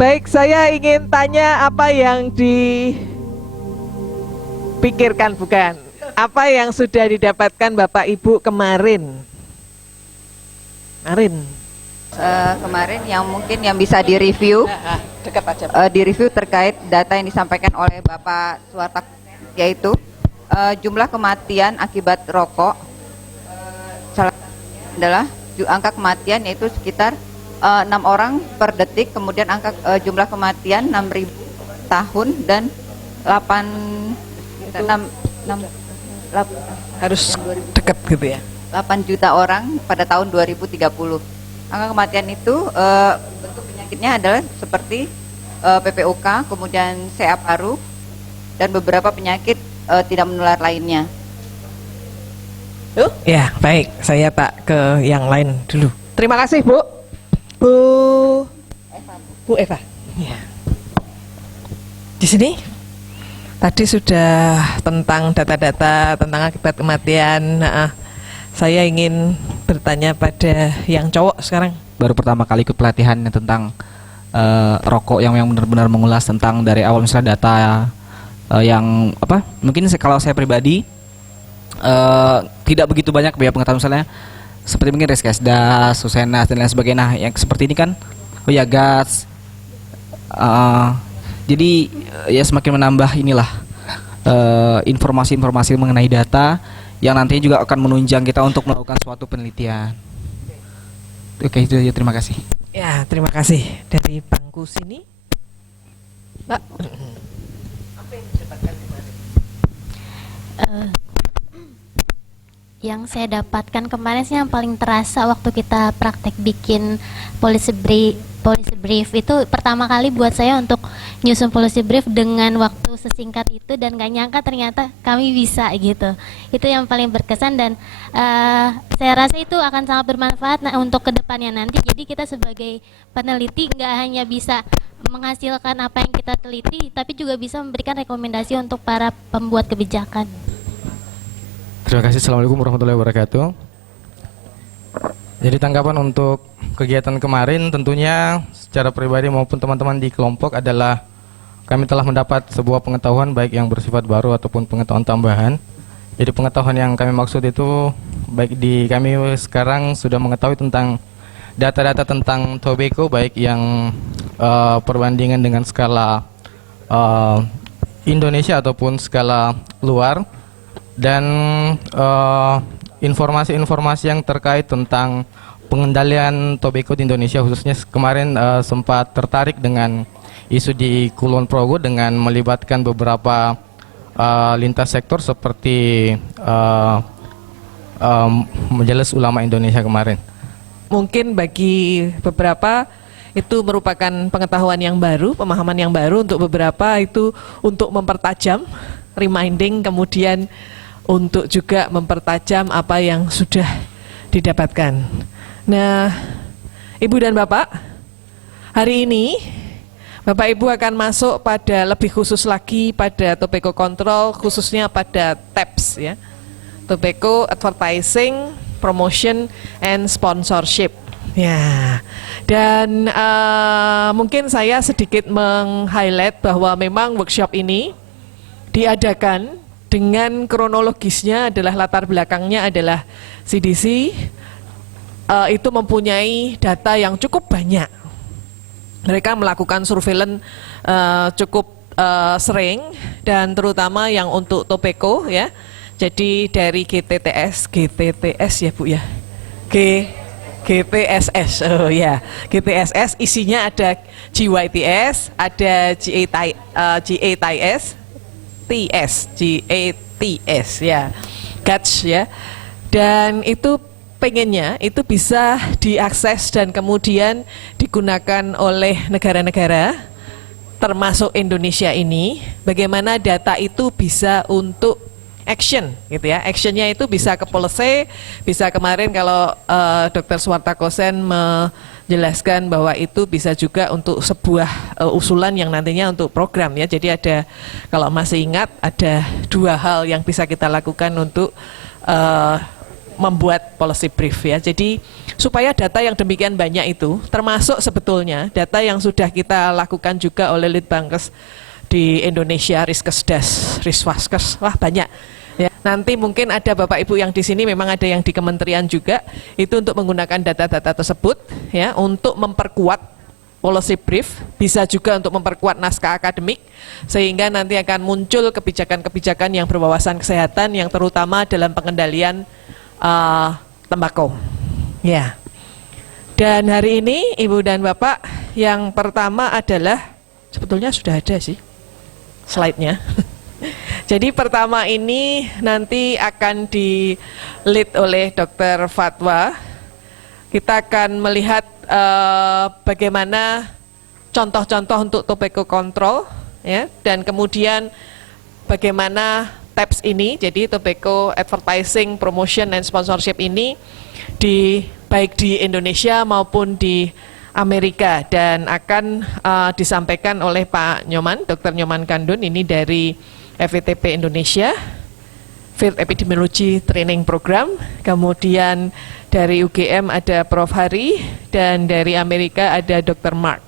Baik, saya ingin tanya apa yang dipikirkan, bukan apa yang sudah didapatkan Bapak Ibu kemarin. Kemarin yang mungkin yang bisa direview, direview terkait data yang disampaikan oleh Bapak Suwarta, yaitu jumlah kematian akibat rokok. Salah satunya adalah angka kematian yaitu sekitar 6 orang per detik, kemudian angka jumlah kematian 6.000 tahun dan 6 Harus dekat gitu ya. 8 juta orang pada tahun 2030. Angka kematian itu bentuk penyakitnya adalah seperti PPOK, kemudian CA paru, dan beberapa penyakit tidak menular lainnya. Ya, baik. Saya tak ke yang lain dulu. Terima kasih, Bu. Bu Eva. Ya. Di sini tadi sudah tentang data-data tentang akibat kematian. Saya ingin bertanya pada yang cowok sekarang. Baru pertama kali ikut pelatihan tentang rokok yang benar-benar mengulas tentang dari awal, misalnya data yang apa? Mungkin kalau saya pribadi tidak begitu banyak ya pengetahuan, misalnya seperti mungkin Reskesdas, Susenas dan lain sebagainya. Nah, yang seperti ini kan ya gas. Jadi ya semakin menambah inilah informasi-informasi mengenai data yang nantinya juga akan menunjang kita untuk melakukan suatu penelitian. Oke, itu aja, terima kasih. Ya, terima kasih. Dari bangku sini, Mbak. Apa yang didapatkan kemarin? Yang saya dapatkan kemarin sih yang paling terasa waktu kita praktek bikin policy brief itu pertama kali buat saya untuk nyusun policy brief dengan waktu sesingkat itu, dan gak nyangka ternyata kami bisa gitu. Itu yang paling berkesan, dan saya rasa itu akan sangat bermanfaat untuk kedepannya nanti. Jadi kita sebagai peneliti nggak hanya bisa menghasilkan apa yang kita teliti, tapi juga bisa memberikan rekomendasi untuk para pembuat kebijakan. Terima kasih. Assalamualaikum warahmatullahi wabarakatuh. Jadi tanggapan untuk kegiatan kemarin tentunya secara pribadi maupun teman-teman di kelompok adalah kami telah mendapat sebuah pengetahuan baik yang bersifat baru ataupun pengetahuan tambahan. Jadi pengetahuan yang kami maksud itu baik di kami sekarang sudah mengetahui tentang data-data tentang tobacco, baik yang perbandingan dengan skala Indonesia ataupun skala luar, dan informasi-informasi yang terkait tentang pengendalian tobacco di Indonesia, khususnya kemarin sempat tertarik dengan isu di Kulon Progo dengan melibatkan beberapa lintas sektor seperti Majelis Ulama Indonesia kemarin. Mungkin bagi beberapa itu merupakan pengetahuan yang baru, pemahaman yang baru. Untuk beberapa itu untuk mempertajam, reminding, kemudian untuk juga mempertajam apa yang sudah didapatkan. Nah, Ibu dan Bapak, hari ini Bapak Ibu akan masuk pada lebih khusus lagi pada tobacco control, khususnya pada TAPS ya. Tobacco Advertising, Promotion and Sponsorship. Ya. Dan mungkin saya sedikit meng-highlight bahwa memang workshop ini diadakan dengan kronologisnya adalah latar belakangnya adalah CDC itu mempunyai data yang cukup banyak. Mereka melakukan surveillance cukup sering, dan terutama yang untuk tobacco ya. Jadi dari GTTS ya Bu ya, GTSS, oh ya, GTSS isinya ada GYTS, ada GATS, GATS ya, GATS ya, dan itu pengennya itu bisa diakses dan kemudian digunakan oleh negara-negara termasuk Indonesia ini, bagaimana data itu bisa untuk action gitu ya. Actionnya itu bisa ke policy, bisa kemarin kalau Dr. Suwarta Kosen menjelaskan bahwa itu bisa juga untuk sebuah usulan yang nantinya untuk program ya. Jadi ada, kalau masih ingat, ada dua hal yang bisa kita lakukan untuk membuat policy brief ya. Jadi supaya data yang demikian banyak itu, termasuk sebetulnya data yang sudah kita lakukan juga oleh Litbangkes di Indonesia, Riskesdas, Riswaskes, wah banyak. Ya, nanti mungkin ada Bapak Ibu yang di sini, memang ada yang di kementerian juga, itu untuk menggunakan data-data tersebut ya untuk memperkuat policy brief, bisa juga untuk memperkuat naskah akademik, sehingga nanti akan muncul kebijakan-kebijakan yang berwawasan kesehatan yang terutama dalam pengendalian tembakau. Ya. Dan hari ini Ibu dan Bapak, yang pertama adalah, sebetulnya sudah ada sih slide-nya. Jadi pertama ini nanti akan di lead oleh Dr. Fatwa. Kita akan melihat bagaimana contoh-contoh untuk tobacco control, ya, dan kemudian bagaimana TAPS ini, jadi tobacco advertising, promotion, and sponsorship ini baik di Indonesia maupun di Amerika, dan akan disampaikan oleh Pak Nyoman, Dr. Nyoman Kandun, ini dari FETP Indonesia, Field Epidemiology Training Program. Kemudian dari UGM ada Prof. Hari, dan dari Amerika ada Dr. Mark.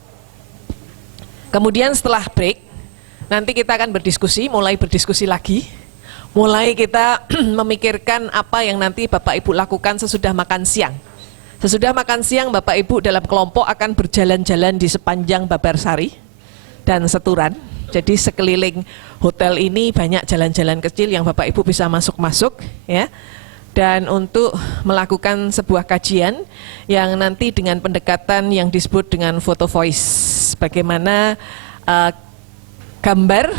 Kemudian setelah break, nanti kita akan mulai berdiskusi lagi, mulai kita memikirkan apa yang nanti Bapak Ibu lakukan sesudah makan siang. Sesudah makan siang, Bapak Ibu dalam kelompok akan berjalan-jalan di sepanjang Babarsari dan Seturan. Jadi sekeliling hotel ini banyak jalan-jalan kecil yang Bapak Ibu bisa masuk-masuk, ya. Dan untuk melakukan sebuah kajian yang nanti dengan pendekatan yang disebut dengan photo voice. Bagaimana gambar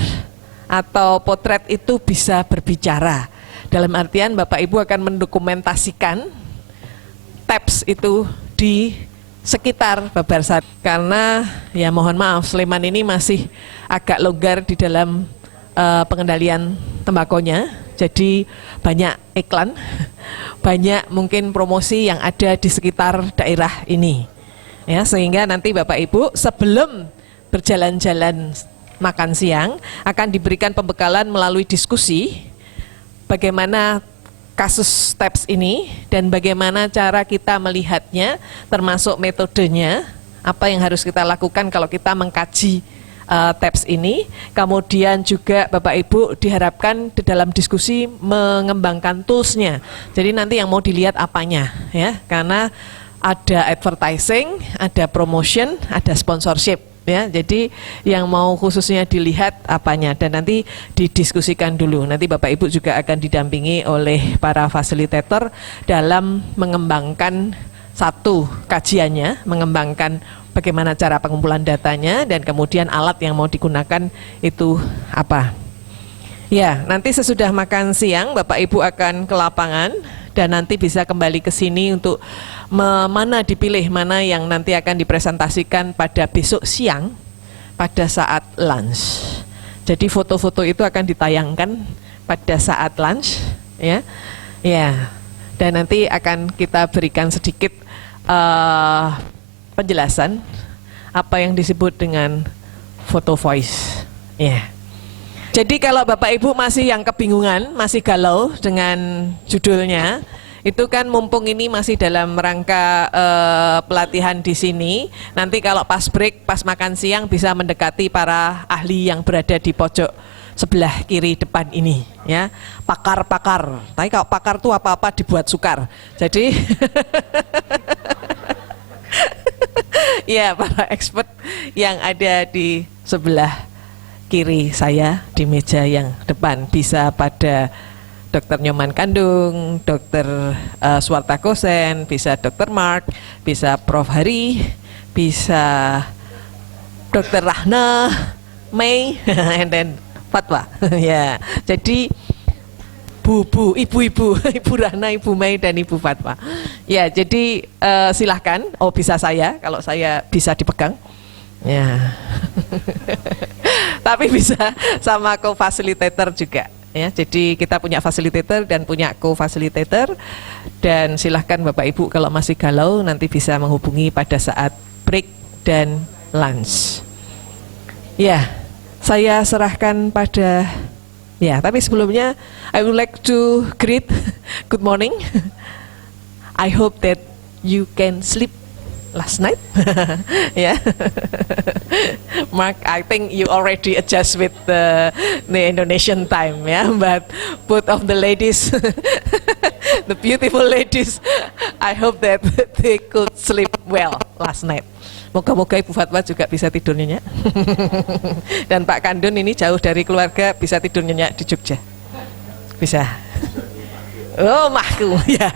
atau potret itu bisa berbicara. Dalam artian Bapak Ibu akan mendokumentasikan TAPS itu di sekitar Babarsari, karena ya mohon maaf, Sleman ini masih agak longgar di dalam pengendalian tembakonya, jadi banyak iklan, banyak mungkin promosi yang ada di sekitar daerah ini, ya, sehingga nanti Bapak Ibu sebelum berjalan-jalan makan siang akan diberikan pembekalan melalui diskusi bagaimana kasus TAPS ini dan bagaimana cara kita melihatnya, termasuk metodenya, apa yang harus kita lakukan kalau kita mengkaji TAPS ini. Kemudian juga Bapak Ibu diharapkan di dalam diskusi mengembangkan toolsnya. Jadi nanti yang mau dilihat apanya, ya, karena ada advertising, ada promotion, ada sponsorship. Ya, jadi yang mau khususnya dilihat apanya, dan nanti didiskusikan dulu. Nanti Bapak Ibu juga akan didampingi oleh para fasilitator dalam mengembangkan satu kajiannya, mengembangkan bagaimana cara pengumpulan datanya, dan kemudian alat yang mau digunakan itu apa. Ya, nanti sesudah makan siang Bapak Ibu akan ke lapangan dan nanti bisa kembali ke sini untuk mana dipilih mana yang nanti akan dipresentasikan pada besok siang pada saat lunch. Jadi foto-foto itu akan ditayangkan pada saat lunch, ya, ya. Dan nanti akan kita berikan sedikit penjelasan apa yang disebut dengan photo voice, ya. Jadi kalau Bapak Ibu masih yang kebingungan, masih galau dengan judulnya, itu kan mumpung ini masih dalam rangka pelatihan di sini, nanti kalau pas break, pas makan siang bisa mendekati para ahli yang berada di pojok sebelah kiri depan ini, ya, pakar-pakar. Tapi kalau pakar tuh apa-apa dibuat sukar. Jadi ya, para expert yang ada di sebelah kiri saya di meja yang depan, bisa pada Dr. Nyoman Kandung, Dr. Suwarta Kosen, bisa Dr. Mark, bisa Prof. Hari, bisa Dr. Rahna, May, and then Fatwa. Ya, jadi ibu-ibu, Ibu Rahna, Ibu May, dan Ibu Fatwa. Ya, jadi silahkan. Oh, bisa saya, kalau saya bisa dipegang. Ya, tapi bisa sama co-facilitator juga. Ya, jadi kita punya facilitator dan punya co-facilitator, dan silahkan Bapak Ibu kalau masih galau nanti bisa menghubungi pada saat break dan lunch. Ya, saya serahkan pada, ya, tapi sebelumnya I would like to greet good morning. I hope that you can sleep last night. Yeah. Mark, I think you already adjust with the Indonesian time, yeah. But both of the ladies, the beautiful ladies, I hope that they could sleep well last night. Moga-moga Ibu Fatwa juga bisa tidur nyenyak. Dan Pak Kandun ini jauh dari keluarga, bisa tidur nyenyak di Jogja. Bisa. Oh, mahku, ya.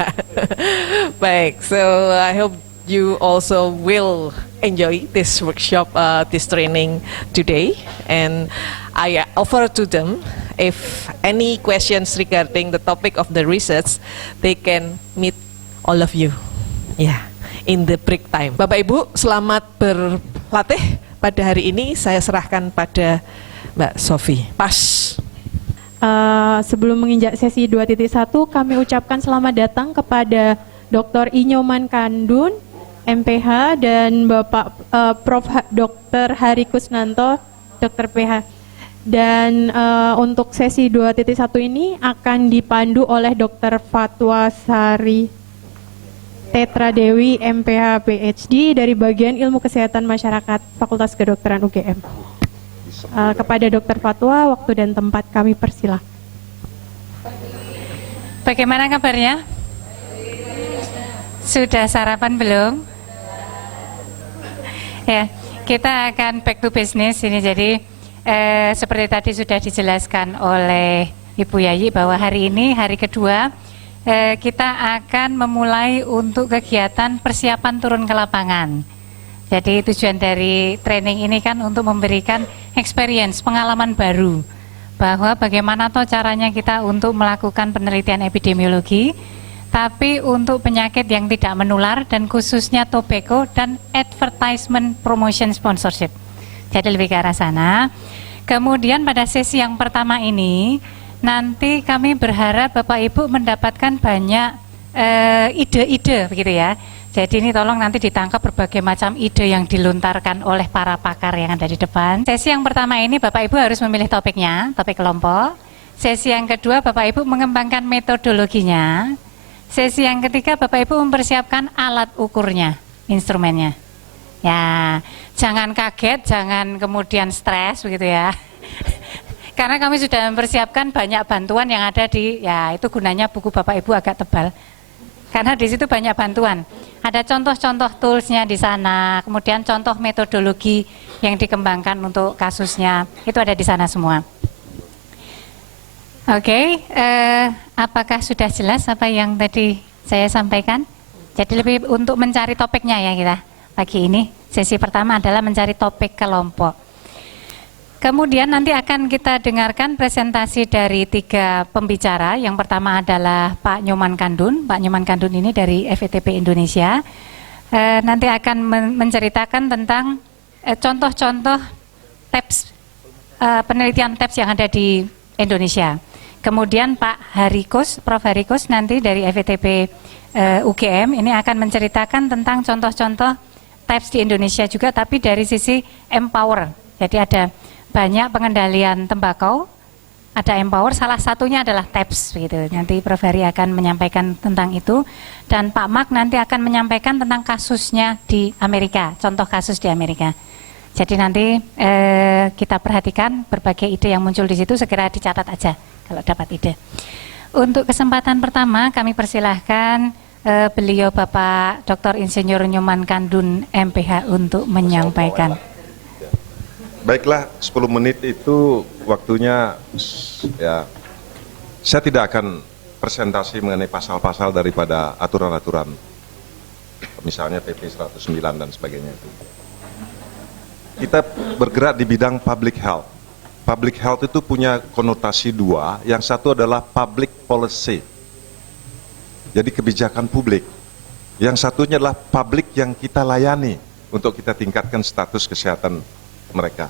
Baik, so I hope you also will enjoy this workshop, this training today, and I offer to them if any questions regarding the topic of the research, they can meet all of you, yeah, in the break time. Bapak Ibu, selamat berlatih pada hari ini. Saya serahkan pada Mbak Sofi. Pas. Sebelum menginjak sesi 2.1, kami ucapkan selamat datang kepada Dr. Inyoman Kandun, MPH, dan Bapak Prof. Dr. Hari Kusnanto, Dr. PH. Dan untuk sesi 2.1 ini akan dipandu oleh Dr. Fatwa Sari Tetra Dewi, MPH, PhD dari bagian Ilmu Kesehatan Masyarakat, Fakultas Kedokteran UGM. Kepada Dr. Fatwa, waktu dan tempat kami persilakan. Bagaimana kabarnya? Sudah sarapan belum? Ya, kita akan back to business ini. Jadi seperti tadi sudah dijelaskan oleh Ibu Yayi bahwa hari ini hari kedua kita akan memulai untuk kegiatan persiapan turun ke lapangan. Jadi tujuan dari training ini kan untuk memberikan experience, pengalaman baru bahwa bagaimana toh caranya kita untuk melakukan penelitian epidemiologi tapi untuk penyakit yang tidak menular dan khususnya tobacco dan advertisement promotion sponsorship. Jadi lebih ke arah sana. Kemudian pada sesi yang pertama ini nanti kami berharap Bapak Ibu mendapatkan banyak ide-ide begitu ya. Jadi ini tolong nanti ditangkap berbagai macam ide yang dilontarkan oleh para pakar yang ada di depan. Sesi yang pertama ini Bapak Ibu harus memilih topiknya, topik kelompok. Sesi yang kedua Bapak Ibu mengembangkan metodologinya. Sesi yang ketiga Bapak Ibu mempersiapkan alat ukurnya, instrumennya. Ya, jangan kaget, jangan kemudian stres begitu ya. Karena kami sudah mempersiapkan banyak bantuan yang ada di, ya itu gunanya buku Bapak Ibu agak tebal. Karena di situ banyak bantuan. Ada contoh-contoh toolsnya di sana, kemudian contoh metodologi yang dikembangkan untuk kasusnya, itu ada di sana semua. Oke, apakah sudah jelas apa yang tadi saya sampaikan? Jadi lebih untuk mencari topiknya ya kita pagi ini. Sesi pertama adalah mencari topik kelompok. Kemudian nanti akan kita dengarkan presentasi dari 3 pembicara. Yang pertama adalah Pak Nyoman Kandun. Pak Nyoman Kandun ini dari FETP Indonesia. Nanti akan menceritakan tentang contoh-contoh TAPS, penelitian TAPS yang ada di Indonesia. Kemudian Pak Harikus, Prof. Harikus nanti dari FETP UGM ini akan menceritakan tentang contoh-contoh TAPS di Indonesia juga, tapi dari sisi empower. Jadi ada banyak pengendalian tembakau, ada empower, salah satunya adalah TAPS gitu. Nanti Prof. Hari akan menyampaikan tentang itu, dan Pak Mak nanti akan menyampaikan tentang kasusnya di Amerika, contoh kasus di Amerika. Jadi nanti kita perhatikan berbagai ide yang muncul di situ, segera dicatat aja kalau dapat ide. Untuk kesempatan pertama kami persilahkan beliau Bapak Dr. Insinyur Nyoman Kandun MPH untuk menyampaikan. Baiklah, 10 menit itu waktunya ya. Saya tidak akan presentasi mengenai pasal-pasal daripada aturan-aturan, misalnya PP 109 dan sebagainya itu. Kita bergerak di bidang public health. Public health itu punya konotasi 2, yang satu adalah public policy. Jadi kebijakan publik. Yang satunya adalah publik yang kita layani untuk kita tingkatkan status kesehatan mereka.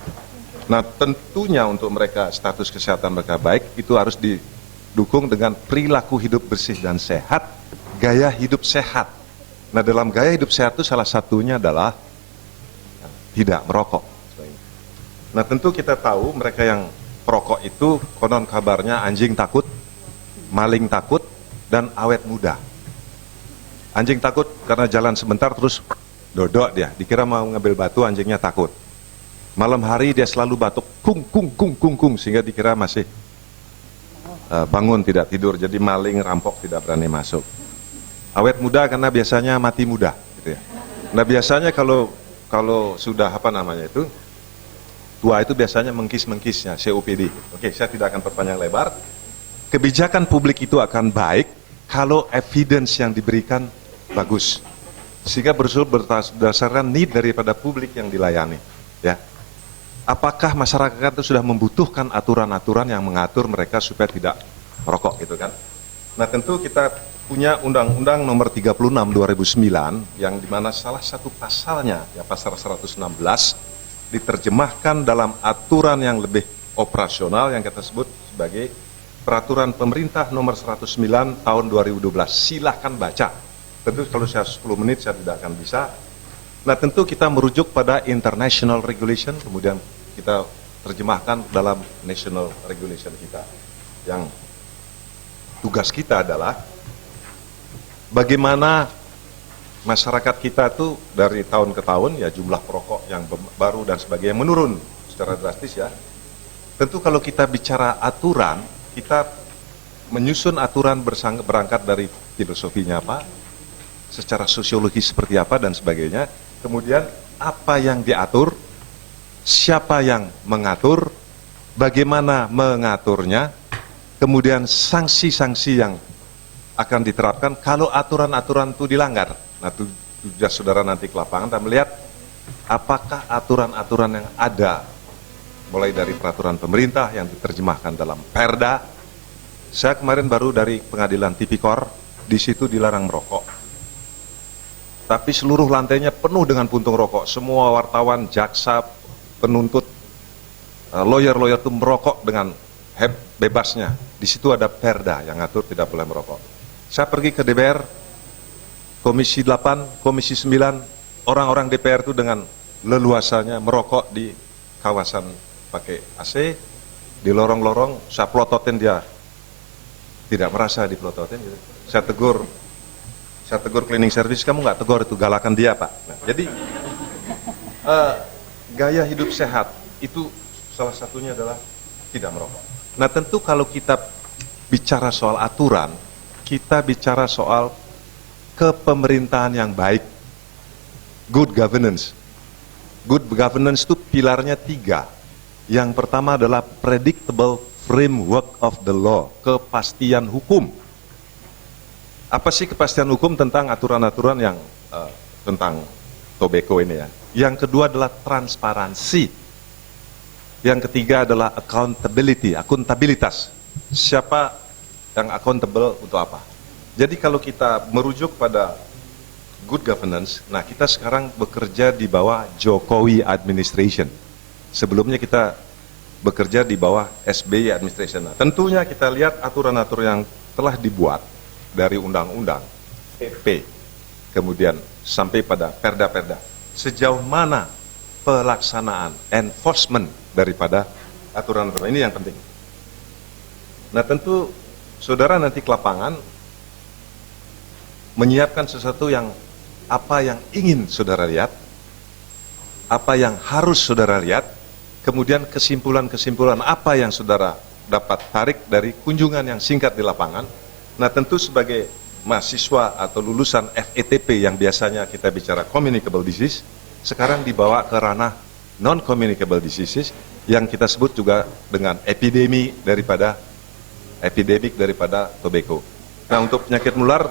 Nah, tentunya untuk mereka status kesehatan mereka baik, itu harus didukung dengan perilaku hidup bersih dan sehat, gaya hidup sehat. Nah, dalam gaya hidup sehat itu salah satunya adalah tidak merokok. Nah, tentu kita tahu mereka yang perokok itu konon kabarnya anjing takut, maling takut, dan awet muda. Anjing takut karena jalan sebentar terus dodok dia, dikira mau ngambil batu, anjingnya takut. Malam hari dia selalu batuk kung kung kung kung kung sehingga dikira masih bangun, tidak tidur, jadi maling rampok tidak berani masuk. Awet muda karena biasanya mati muda gitu ya. Nah biasanya kalau sudah apa namanya itu tua itu biasanya mengkis-mengkisnya, COPD. Oke, saya tidak akan perpanjang lebar. Kebijakan publik itu akan baik kalau evidence yang diberikan bagus, sehingga berdasarkan need daripada publik yang dilayani. Ya, apakah masyarakat itu sudah membutuhkan aturan-aturan yang mengatur mereka supaya tidak merokok, gitu kan? Nah, tentu kita punya Undang-Undang Nomor 36 2009 yang dimana salah satu pasalnya, ya pasal 116, diterjemahkan dalam aturan yang lebih operasional yang kita sebut sebagai Peraturan Pemerintah Nomor 109 Tahun 2012. Silahkan baca. Tentu kalau saya 10 menit saya tidak akan bisa. Nah tentu kita merujuk pada international regulation, kemudian kita terjemahkan dalam national regulation kita. Yang tugas kita adalah bagaimana masyarakat kita tuh dari tahun ke tahun ya jumlah perokok yang baru dan sebagainya menurun secara drastis ya. Tentu kalau kita bicara aturan, kita menyusun aturan berangkat dari filosofinya apa, secara sosiologis seperti apa dan sebagainya. Kemudian apa yang diatur, siapa yang mengatur, bagaimana mengaturnya, kemudian sanksi-sanksi yang akan diterapkan kalau aturan-aturan itu dilanggar. Nah, tugas saudara nanti ke lapangan dan melihat apakah aturan-aturan yang ada, mulai dari peraturan pemerintah yang diterjemahkan dalam Perda. Saya kemarin baru dari pengadilan Tipikor, di situ dilarang merokok. Tapi seluruh lantainya penuh dengan puntung rokok. Semua wartawan, jaksa, penuntut, lawyer-lawyer itu merokok dengan bebasnya. Di situ ada Perda yang ngatur tidak boleh merokok. Saya pergi ke DPR, Komisi 8, Komisi 9, orang-orang DPR itu dengan leluasanya merokok di kawasan pakai AC, di lorong-lorong, saya plototin dia. Tidak merasa diplototin. Gitu. Saya tegur cleaning service, kamu nggak tegur itu galakan dia Pak. Nah, jadi gaya hidup sehat itu salah satunya adalah tidak merokok. Nah tentu kalau kita bicara soal aturan, kita bicara soal kepemerintahan yang baik, good governance. Good governance itu pilarnya 3. Yang pertama adalah predictable framework of the law, kepastian hukum. Apa sih kepastian hukum tentang aturan-aturan yang tentang tobacco ini ya? Yang kedua adalah transparansi. Yang ketiga adalah accountability, akuntabilitas. Siapa yang accountable untuk apa? Jadi kalau kita merujuk pada good governance, nah kita sekarang bekerja di bawah Jokowi administration. Sebelumnya kita bekerja di bawah SBY administration. Nah, tentunya kita lihat aturan-aturan yang telah dibuat dari undang-undang, PP, kemudian sampai pada perda-perda. Sejauh mana pelaksanaan, enforcement daripada aturan-aturan ini yang penting. Nah tentu saudara nanti ke lapangan menyiapkan sesuatu yang apa yang ingin saudara lihat, apa yang harus saudara lihat, kemudian kesimpulan-kesimpulan apa yang saudara dapat tarik dari kunjungan yang singkat di lapangan. Nah tentu sebagai mahasiswa atau lulusan FETP yang biasanya kita bicara communicable disease, sekarang dibawa ke ranah non-communicable diseases yang kita sebut juga dengan epidemik daripada tobacco. Nah untuk penyakit menular,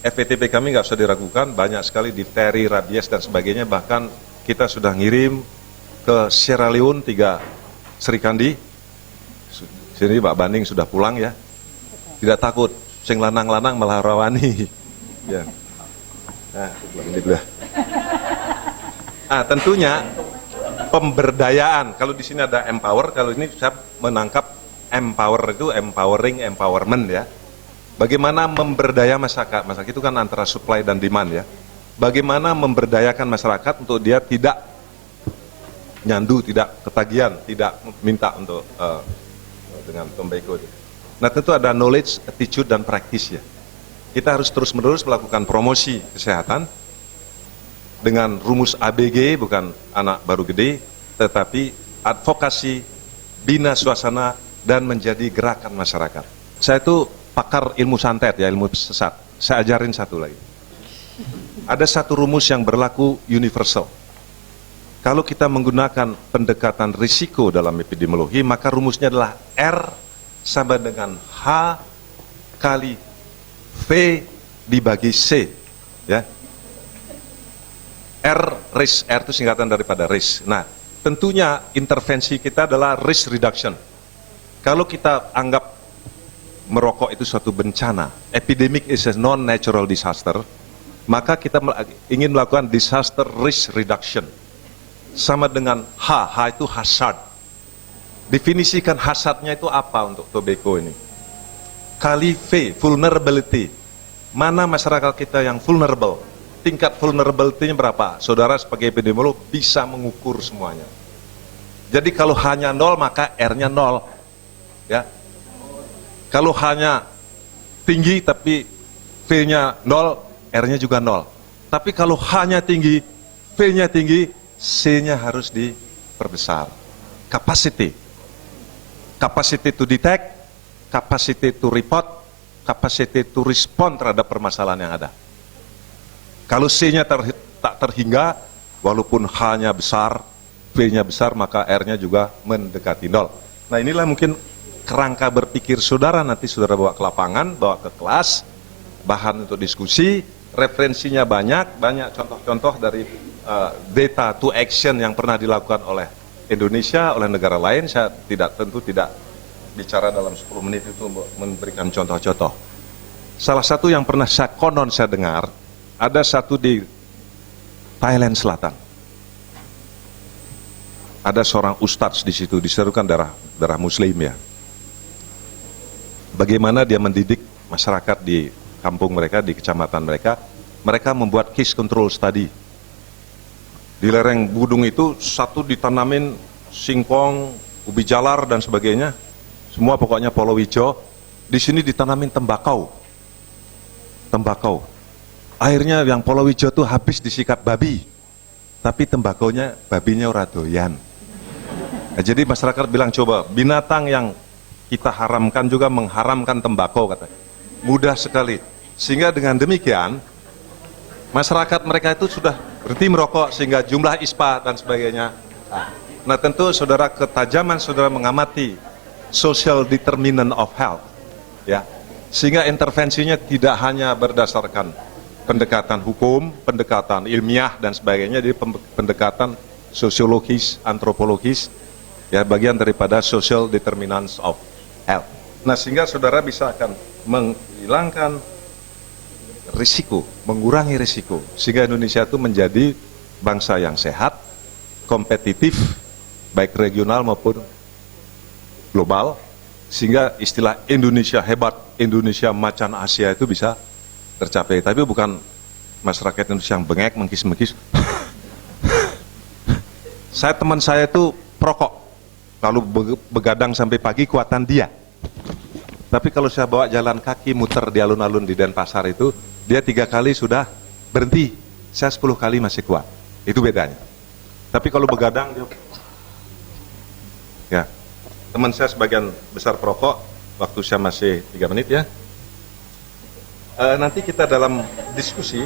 FETP kami nggak usah diragukan, banyak sekali difteri, rabies dan sebagainya, bahkan kita sudah ngirim ke Sierra Leone 3 Serikandi. Sini Pak Banding sudah pulang ya, tidak takut, sing lanang-lanang malah rawani. Ya. Nah, ini dulu. Tentunya pemberdayaan. Kalau di sini ada empower, kalau ini saya menangkap empower itu empowering, empowerment ya. Bagaimana memberdaya masyarakat? Masyarakat itu kan antara supply dan demand ya. Bagaimana memberdayakan masyarakat untuk dia tidak nyandu, tidak ketagihan, tidak minta untuk dengan tobacco. Nah tentu ada knowledge, attitude dan practice ya. Kita harus terus-menerus melakukan promosi kesehatan dengan rumus ABG, bukan anak baru gede, tetapi advokasi, bina suasana, dan menjadi gerakan masyarakat. Saya itu pakar ilmu santet ya, ilmu sesat. Saya ajarin satu lagi. Ada satu rumus yang berlaku universal. Kalau kita menggunakan pendekatan risiko dalam epidemiologi, maka rumusnya adalah R sama dengan H kali V dibagi C. Ya. risk, R itu singkatan daripada risk. Nah, tentunya intervensi kita adalah risk reduction. Kalau kita anggap merokok itu suatu bencana, epidemic is a non-natural disaster, maka kita ingin melakukan disaster risk reduction. Sama dengan H itu hazard. Definisikan hazardnya itu apa untuk tobacco ini? Kali V, vulnerability. Mana masyarakat kita yang vulnerable? Tingkat vulnerability-nya berapa? Saudara sebagai epidemiolog bisa mengukur semuanya. Jadi kalau hanya 0 maka R-nya 0. Ya. Kalau hanya tinggi tapi V-nya 0, R-nya juga 0. Tapi kalau hanya tinggi, V-nya tinggi, C-nya harus diperbesar. Capacity. Capacity to detect, capacity to report, capacity to respond terhadap permasalahan yang ada. Kalau C-nya tak terhingga, walaupun H-nya besar, V-nya besar, maka R-nya juga mendekati 0. Nah, inilah mungkin kerangka berpikir saudara, nanti saudara bawa ke lapangan, bawa ke kelas, bahan untuk diskusi, referensinya banyak contoh-contoh dari data to action yang pernah dilakukan oleh Indonesia, oleh negara lain. Saya tentu tidak bicara dalam 10 menit itu memberikan contoh-contoh. Salah satu yang pernah saya dengar, ada satu di Thailand Selatan. Ada seorang ustadz di situ, diserukan darah Muslim ya. Bagaimana dia mendidik masyarakat di kampung mereka, di kecamatan mereka. Mereka membuat case control study. Di lereng Budung itu satu ditanamin singkong, ubi jalar dan sebagainya. Semua pokoknya palawija. Di sini ditanamin tembakau. Akhirnya yang palawija itu habis disikat babi. Tapi tembakaunya babinya ora doyan. Nah, jadi masyarakat bilang coba binatang yang kita haramkan juga mengharamkan tembakau kata. Mudah sekali. Sehingga dengan demikian masyarakat mereka itu sudah berhenti merokok sehingga jumlah ISPA dan sebagainya. Nah, tentu saudara ketajaman saudara mengamati social determinant of health ya. Sehingga intervensinya tidak hanya berdasarkan pendekatan hukum, pendekatan ilmiah dan sebagainya, jadi pendekatan sosiologis, antropologis, ya bagian daripada social determinants of health. Nah, sehingga saudara bisa akan menghilangkan risiko, mengurangi risiko, sehingga Indonesia itu menjadi bangsa yang sehat, kompetitif, baik regional maupun global, sehingga istilah Indonesia hebat, Indonesia macan Asia itu bisa tercapai. Tapi bukan masyarakat Indonesia yang bengek, mengkis-mengkis. Teman saya itu perokok, lalu begadang sampai pagi kuatan dia. Tapi kalau saya bawa jalan kaki muter di alun-alun di Denpasar itu, dia 3 kali sudah berhenti, saya 10 kali masih kuat. Itu bedanya. Tapi kalau begadang dia, ya, teman saya sebagian besar perokok, waktu saya masih 3 menit ya. Nanti kita dalam diskusi,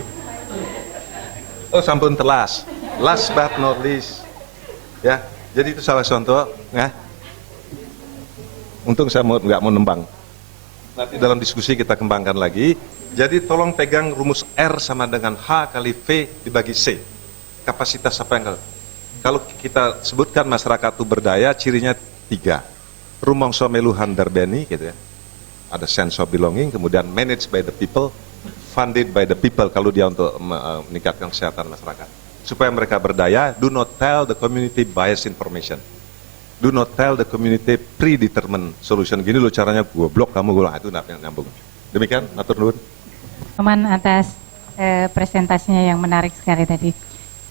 sampun telas, last but not least, ya. Jadi itu salah contoh, ya. Untung saya nggak mau nembang. Nanti dalam diskusi kita kembangkan lagi. Jadi tolong pegang rumus R sama dengan H kali V dibagi C. Kapasitas apa yang kalau kita sebutkan masyarakat itu berdaya, cirinya 3. Rumangsa melu handarbeni gitu ya. Ada sense of belonging, kemudian managed by the people, funded by the people kalau dia untuk meningkatkan kesehatan masyarakat. Supaya mereka berdaya, do not tell the community bias information. Do not tell the community predetermined solution. Gini loh caranya, gue blok kamu, gue itu nyambung. Demikian, matur nuwun. Teman atas presentasinya yang menarik sekali tadi.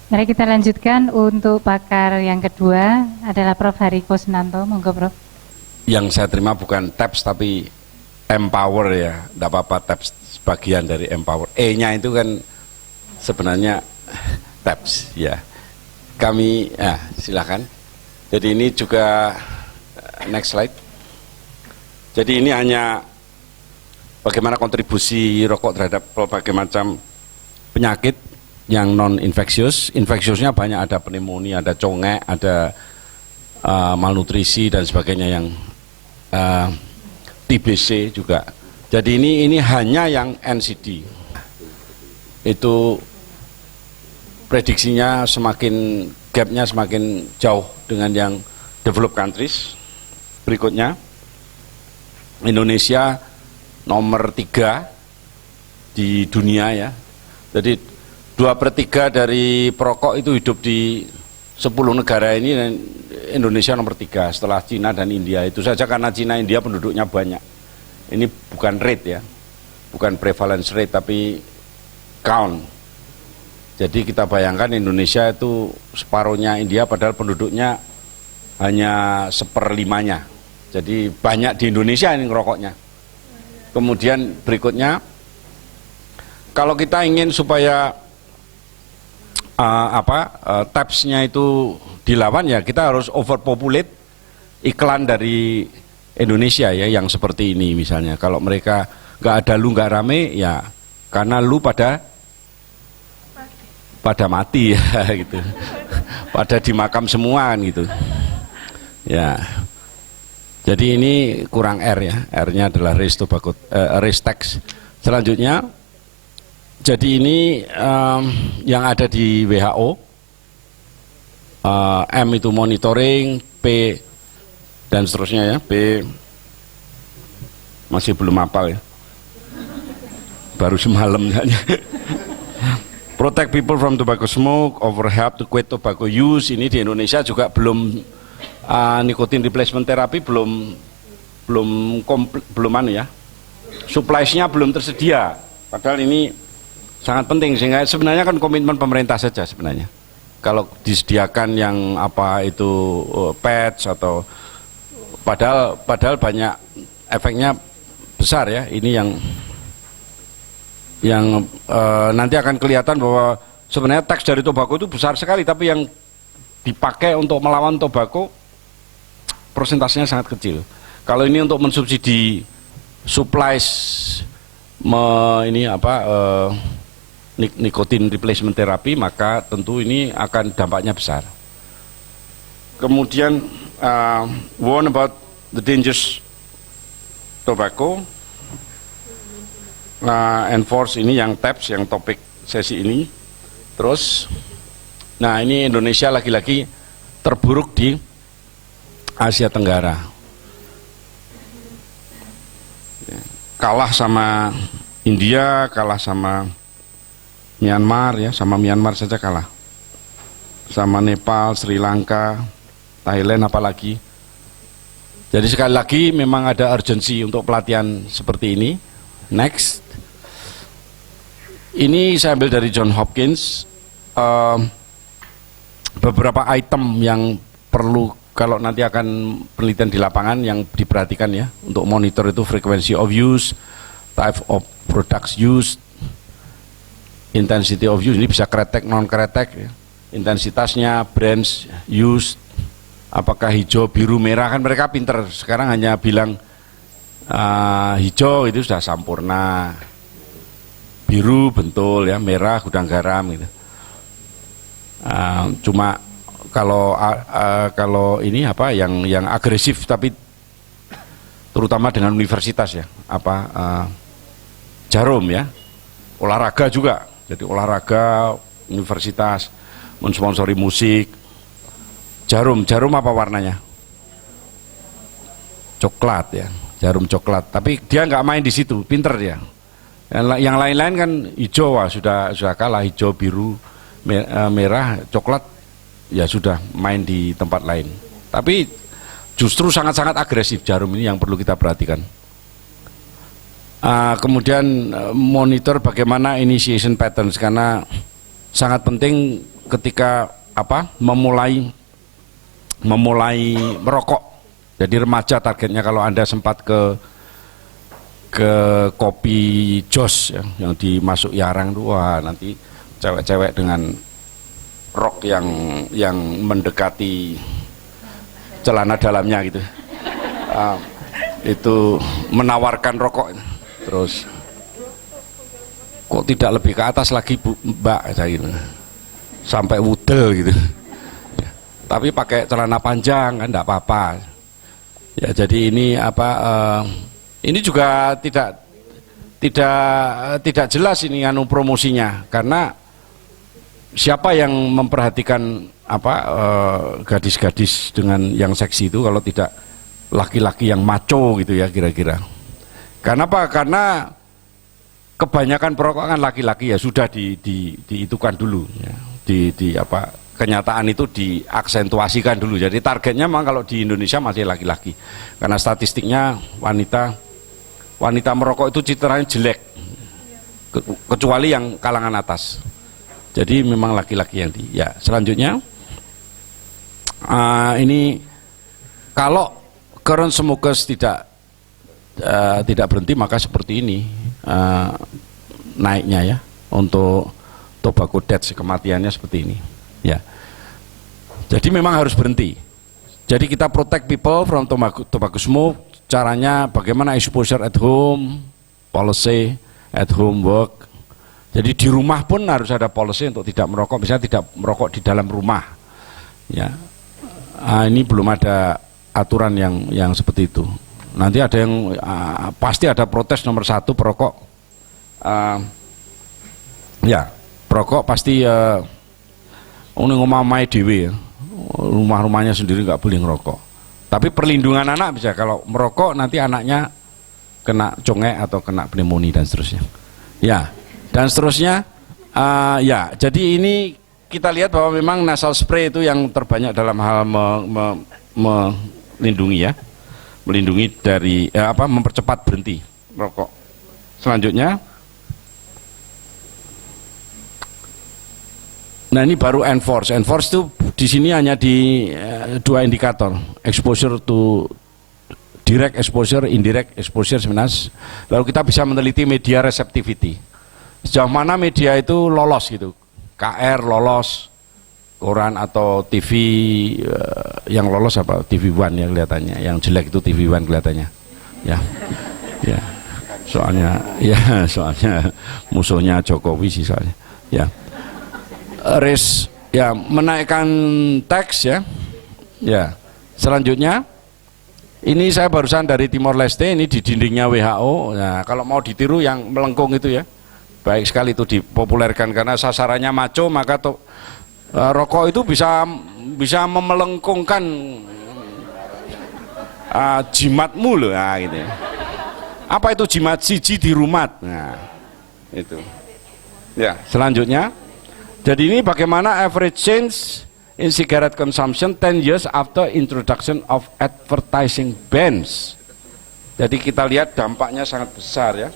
Mari kita lanjutkan untuk pakar yang kedua adalah Prof. Hariko Sunanto. Monggo Prof. Yang saya terima bukan TAPS tapi empower ya, tidak apa-apa TAPS bagian dari empower. E-nya itu kan sebenarnya TAPS ya. Kami silakan. Jadi ini juga next slide. Jadi ini hanya bagaimana kontribusi rokok terhadap berbagai macam penyakit yang non infeksius. Infeksiusnya banyak, ada pneumonia, ada congek, ada malnutrisi dan sebagainya, yang TBC juga. Jadi ini hanya yang NCD. Itu prediksinya semakin gapnya semakin jauh dengan yang developed countries. Berikutnya Indonesia nomor 3 di dunia ya. Jadi 2/3 dari perokok itu hidup di 10 negara ini, dan Indonesia nomor 3 setelah Cina dan India. Itu saja karena Cina India penduduknya banyak. Ini bukan rate ya, bukan prevalence rate, tapi count. Jadi kita bayangkan Indonesia itu separuhnya India, padahal penduduknya hanya 1/5-nya. Jadi banyak di Indonesia ini ngerokoknya. Kemudian berikutnya, kalau kita ingin supaya TAPS-nya itu dilawan, ya kita harus overpopulate iklan dari Indonesia ya, yang seperti ini misalnya. Kalau mereka nggak ada lu nggak rame, ya karena lu pada mati ya gitu, pada di makam semua kan gitu ya. Jadi ini kurang R ya, R-nya adalah race tax. Selanjutnya, jadi ini yang ada di WHO, M itu monitoring, P dan seterusnya ya. B masih belum hafal ya, baru semalam ya. Protect people from tobacco smoke, over help to quit tobacco use. Ini di Indonesia juga belum nikotin replacement therapy belum ya, supplies-nya belum tersedia. Padahal ini sangat penting, sehingga sebenarnya kan komitmen pemerintah saja sebenarnya. Kalau disediakan yang apa itu patch atau padahal banyak efeknya besar ya. Ini yang nanti akan kelihatan bahwa sebenarnya teks dari tobacco itu besar sekali, tapi yang dipakai untuk melawan tobacco persentasenya sangat kecil. Kalau ini untuk mensubsidi supplies nikotin replacement therapy, maka tentu ini akan dampaknya besar. Kemudian warn about the dangers tobacco. Enforce ini yang TAPS, yang topik sesi ini. Terus, nah ini Indonesia lagi-lagi terburuk di Asia Tenggara. Kalah sama India, kalah sama Myanmar ya, sama Myanmar saja kalah. Sama Nepal, Sri Lanka, Thailand apalagi. Jadi sekali lagi memang ada urgensi untuk pelatihan seperti ini. Next. Ini saya ambil dari John Hopkins, beberapa item yang perlu kalau nanti akan penelitian di lapangan yang diperhatikan ya, untuk monitor itu frequency of use, type of products used, intensity of use, ini bisa kretek, non kretek ya. Intensitasnya, brands used, apakah hijau, biru, merah, kan mereka pinter, sekarang hanya bilang hijau itu sudah sampurna, biru bentul ya, merah gudang garam gitu. Cuma kalau ini apa yang agresif, tapi terutama dengan universitas ya, Jarum ya, olahraga juga. Jadi olahraga universitas mensponsori musik. Jarum apa warnanya? Coklat ya, jarum coklat. Tapi dia nggak main di situ, pinter dia. Yang lain-lain kan hijau, sudah kalah, hijau, biru, merah, coklat, ya sudah main di tempat lain. Tapi justru sangat-sangat agresif Jarum ini yang perlu kita perhatikan. Kemudian monitor bagaimana initiation patterns, karena sangat penting ketika memulai merokok. Jadi remaja targetnya, kalau Anda sempat ke ke kopi jos ya, yang dimasuki arang itu, wah nanti cewek-cewek dengan rok yang mendekati celana dalamnya gitu, itu menawarkan rokok, terus kok tidak lebih ke atas lagi Bu, Mbak, saya gitu, sampai wudel gitu, tapi pakai celana panjang kan enggak apa-apa ya. Jadi ini ini juga tidak jelas ini anu promosinya, karena siapa yang memperhatikan gadis-gadis dengan yang seksi itu kalau tidak laki-laki yang maco gitu ya kira-kira. Karena apa? Karena kebanyakan perokok kan laki-laki ya, sudah diitukan dulu ya. Kenyataan itu diaksentuasikan dulu. Jadi targetnya memang kalau di Indonesia masih laki-laki. Karena statistiknya wanita merokok itu citranya jelek. Kecuali yang kalangan atas. Jadi memang laki-laki yang ya. Selanjutnya ini kalau current smokers tidak berhenti, maka seperti ini naiknya ya, untuk tobacco deaths, kematiannya seperti ini ya. Jadi memang harus berhenti. Jadi kita protect people from tobacco smoke. Caranya bagaimana? Exposure at home, policy at home work. Jadi di rumah pun harus ada policy untuk tidak merokok, misalnya tidak merokok di dalam rumah ya. Ini belum ada aturan yang seperti itu. Nanti ada yang pasti ada protes nomor 1 perokok. Ya, perokok pasti ngomamai dewe ya. Rumah-rumahnya sendiri nggak boleh ngerokok. Tapi perlindungan anak bisa, kalau merokok nanti anaknya kena congek atau kena pneumonia dan seterusnya. Ya, dan seterusnya. Ya, jadi ini kita lihat bahwa memang nasal spray itu yang terbanyak dalam hal melindungi ya. Melindungi dari mempercepat berhenti merokok. Selanjutnya, nah ini baru enforce. Enforce itu di sini hanya di 2 indikator, exposure to direct exposure, indirect exposure sebenarnya. Lalu kita bisa meneliti media receptivity. Sejauh mana media itu lolos gitu, KR lolos, koran atau TV yang lolos apa? TV One ya kelihatannya, yang jelek itu TV One kelihatannya. Ya, ya. Soalnya musuhnya Jokowi sih soalnya. Ya, raise ya, menaikkan tax ya. Ya, selanjutnya ini saya barusan dari Timor Leste, ini di dindingnya WHO. Nah, kalau mau ditiru yang melengkung itu ya, baik sekali itu dipopulerkan karena sasarannya maco, maka rokok itu bisa memelengkungkan jimatmu loh, nah, gitu ya. Apa itu jimat? Siji di rumat. Nah, itu. Ya, selanjutnya. Jadi ini bagaimana average change in cigarette consumption 10 years after introduction of advertising bans. Jadi kita lihat dampaknya sangat besar ya.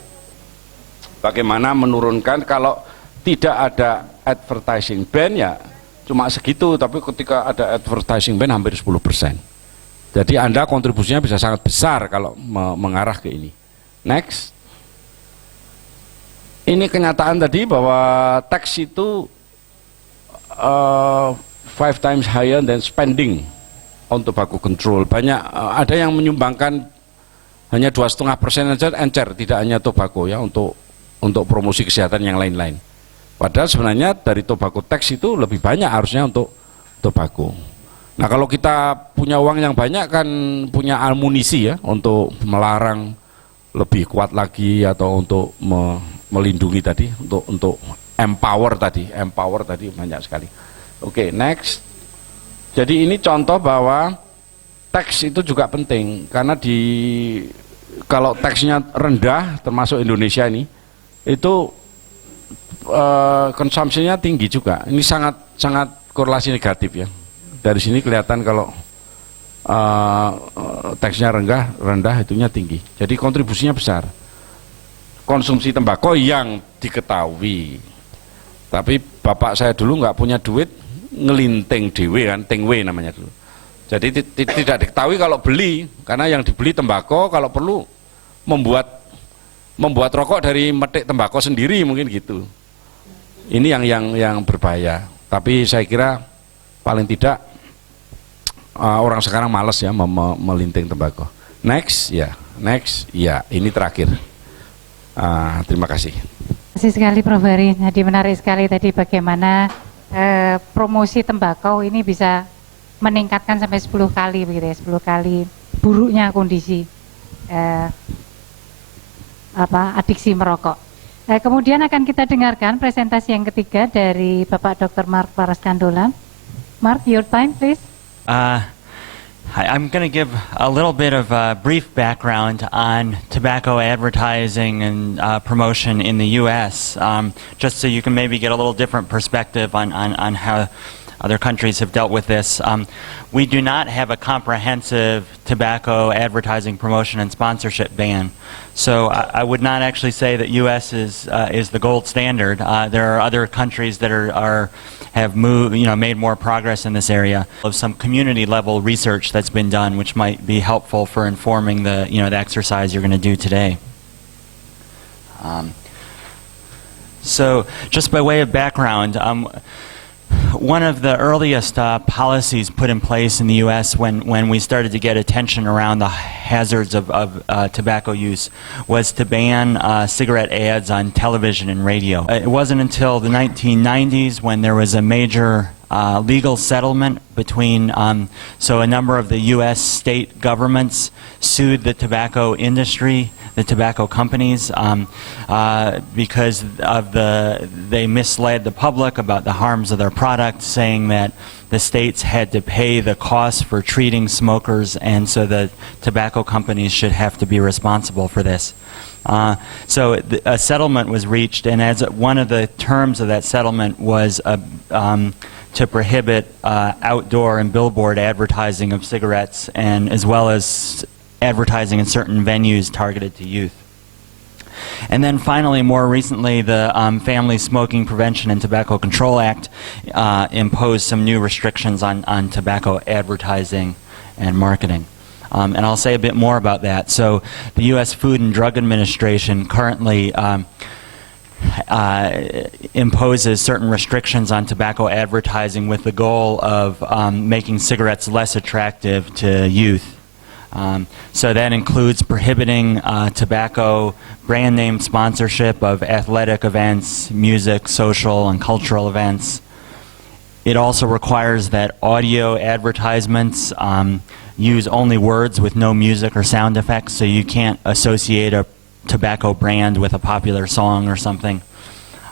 Bagaimana menurunkan, kalau tidak ada advertising ban ya cuma segitu, tapi ketika ada advertising ban hampir 10%. Jadi Anda kontribusinya bisa sangat besar kalau mengarah ke ini. Next. Ini kenyataan tadi bahwa tax itu 5 times higher than spending on tobacco control. Banyak ada yang menyumbangkan hanya 2,5% saja encer, tidak hanya tobacco ya, untuk promosi kesehatan yang lain-lain. Padahal sebenarnya dari tobacco tax itu lebih banyak harusnya untuk tobacco. Nah, kalau kita punya uang yang banyak kan punya amunisi ya untuk melarang lebih kuat lagi, atau untuk melindungi tadi, untuk empower tadi banyak sekali. Oke, next. Jadi ini contoh bahwa tax itu juga penting, karena kalau taxnya rendah, termasuk Indonesia ini, itu konsumsinya tinggi juga. Ini sangat korelasi negatif ya. Dari sini kelihatan kalau taxnya rendah itunya tinggi. Jadi kontribusinya besar. Konsumsi tembakau yang diketahui. Tapi bapak saya dulu nggak punya duit, ngelinting dewe kan, tingwe namanya dulu. Jadi tidak diketahui kalau beli, karena yang dibeli tembakau kalau perlu membuat membuat rokok dari metik tembakau sendiri mungkin gitu. Ini yang berbahaya. Tapi saya kira paling tidak orang sekarang malas ya melinting tembakau. Next, ini terakhir. Terima kasih. Terima kasih sekali Prof. Hari. Jadi menarik sekali tadi bagaimana promosi tembakau ini bisa meningkatkan sampai 10 kali begitu ya, 10 kali buruknya kondisi adiksi merokok. Kemudian akan kita dengarkan presentasi yang ketiga dari Bapak Dr. Mark Paraskandola. Mark, your time please. I'm going to give a little bit of a brief background on tobacco advertising and promotion in the U.S., just so you can maybe get a little different perspective on how other countries have dealt with this. We do not have a comprehensive tobacco advertising, promotion, and sponsorship ban. So I would not actually say that U.S. is the gold standard. There are other countries that have moved, made more progress in this area. Of some community level research that's been done, which might be helpful for informing the exercise you're going to do today. So just by way of background, one of the earliest policies put in place in the U.S. when we started to get attention around the hazards of tobacco use was to ban cigarette ads on television and radio. It wasn't until the 1990s when there was a major legal settlement between, so a number of the U.S. state governments sued the tobacco industry, the tobacco companies, because they misled the public about the harms of their product, saying that the states had to pay the cost for treating smokers, and so the tobacco companies should have to be responsible for this. So a settlement was reached, and as one of the terms of that settlement was to prohibit outdoor and billboard advertising of cigarettes, and as well as advertising in certain venues targeted to youth. And then finally, more recently, the Family Smoking Prevention and Tobacco Control Act imposed some new restrictions on tobacco advertising and marketing. And I'll say a bit more about that. So the U.S. Food and Drug Administration currently imposes certain restrictions on tobacco advertising with the goal of making cigarettes less attractive to youth. So that includes prohibiting tobacco brand name sponsorship of athletic events, music, social, and cultural events. It also requires that audio advertisements use only words with no music or sound effects, so you can't associate a tobacco brand with a popular song or something.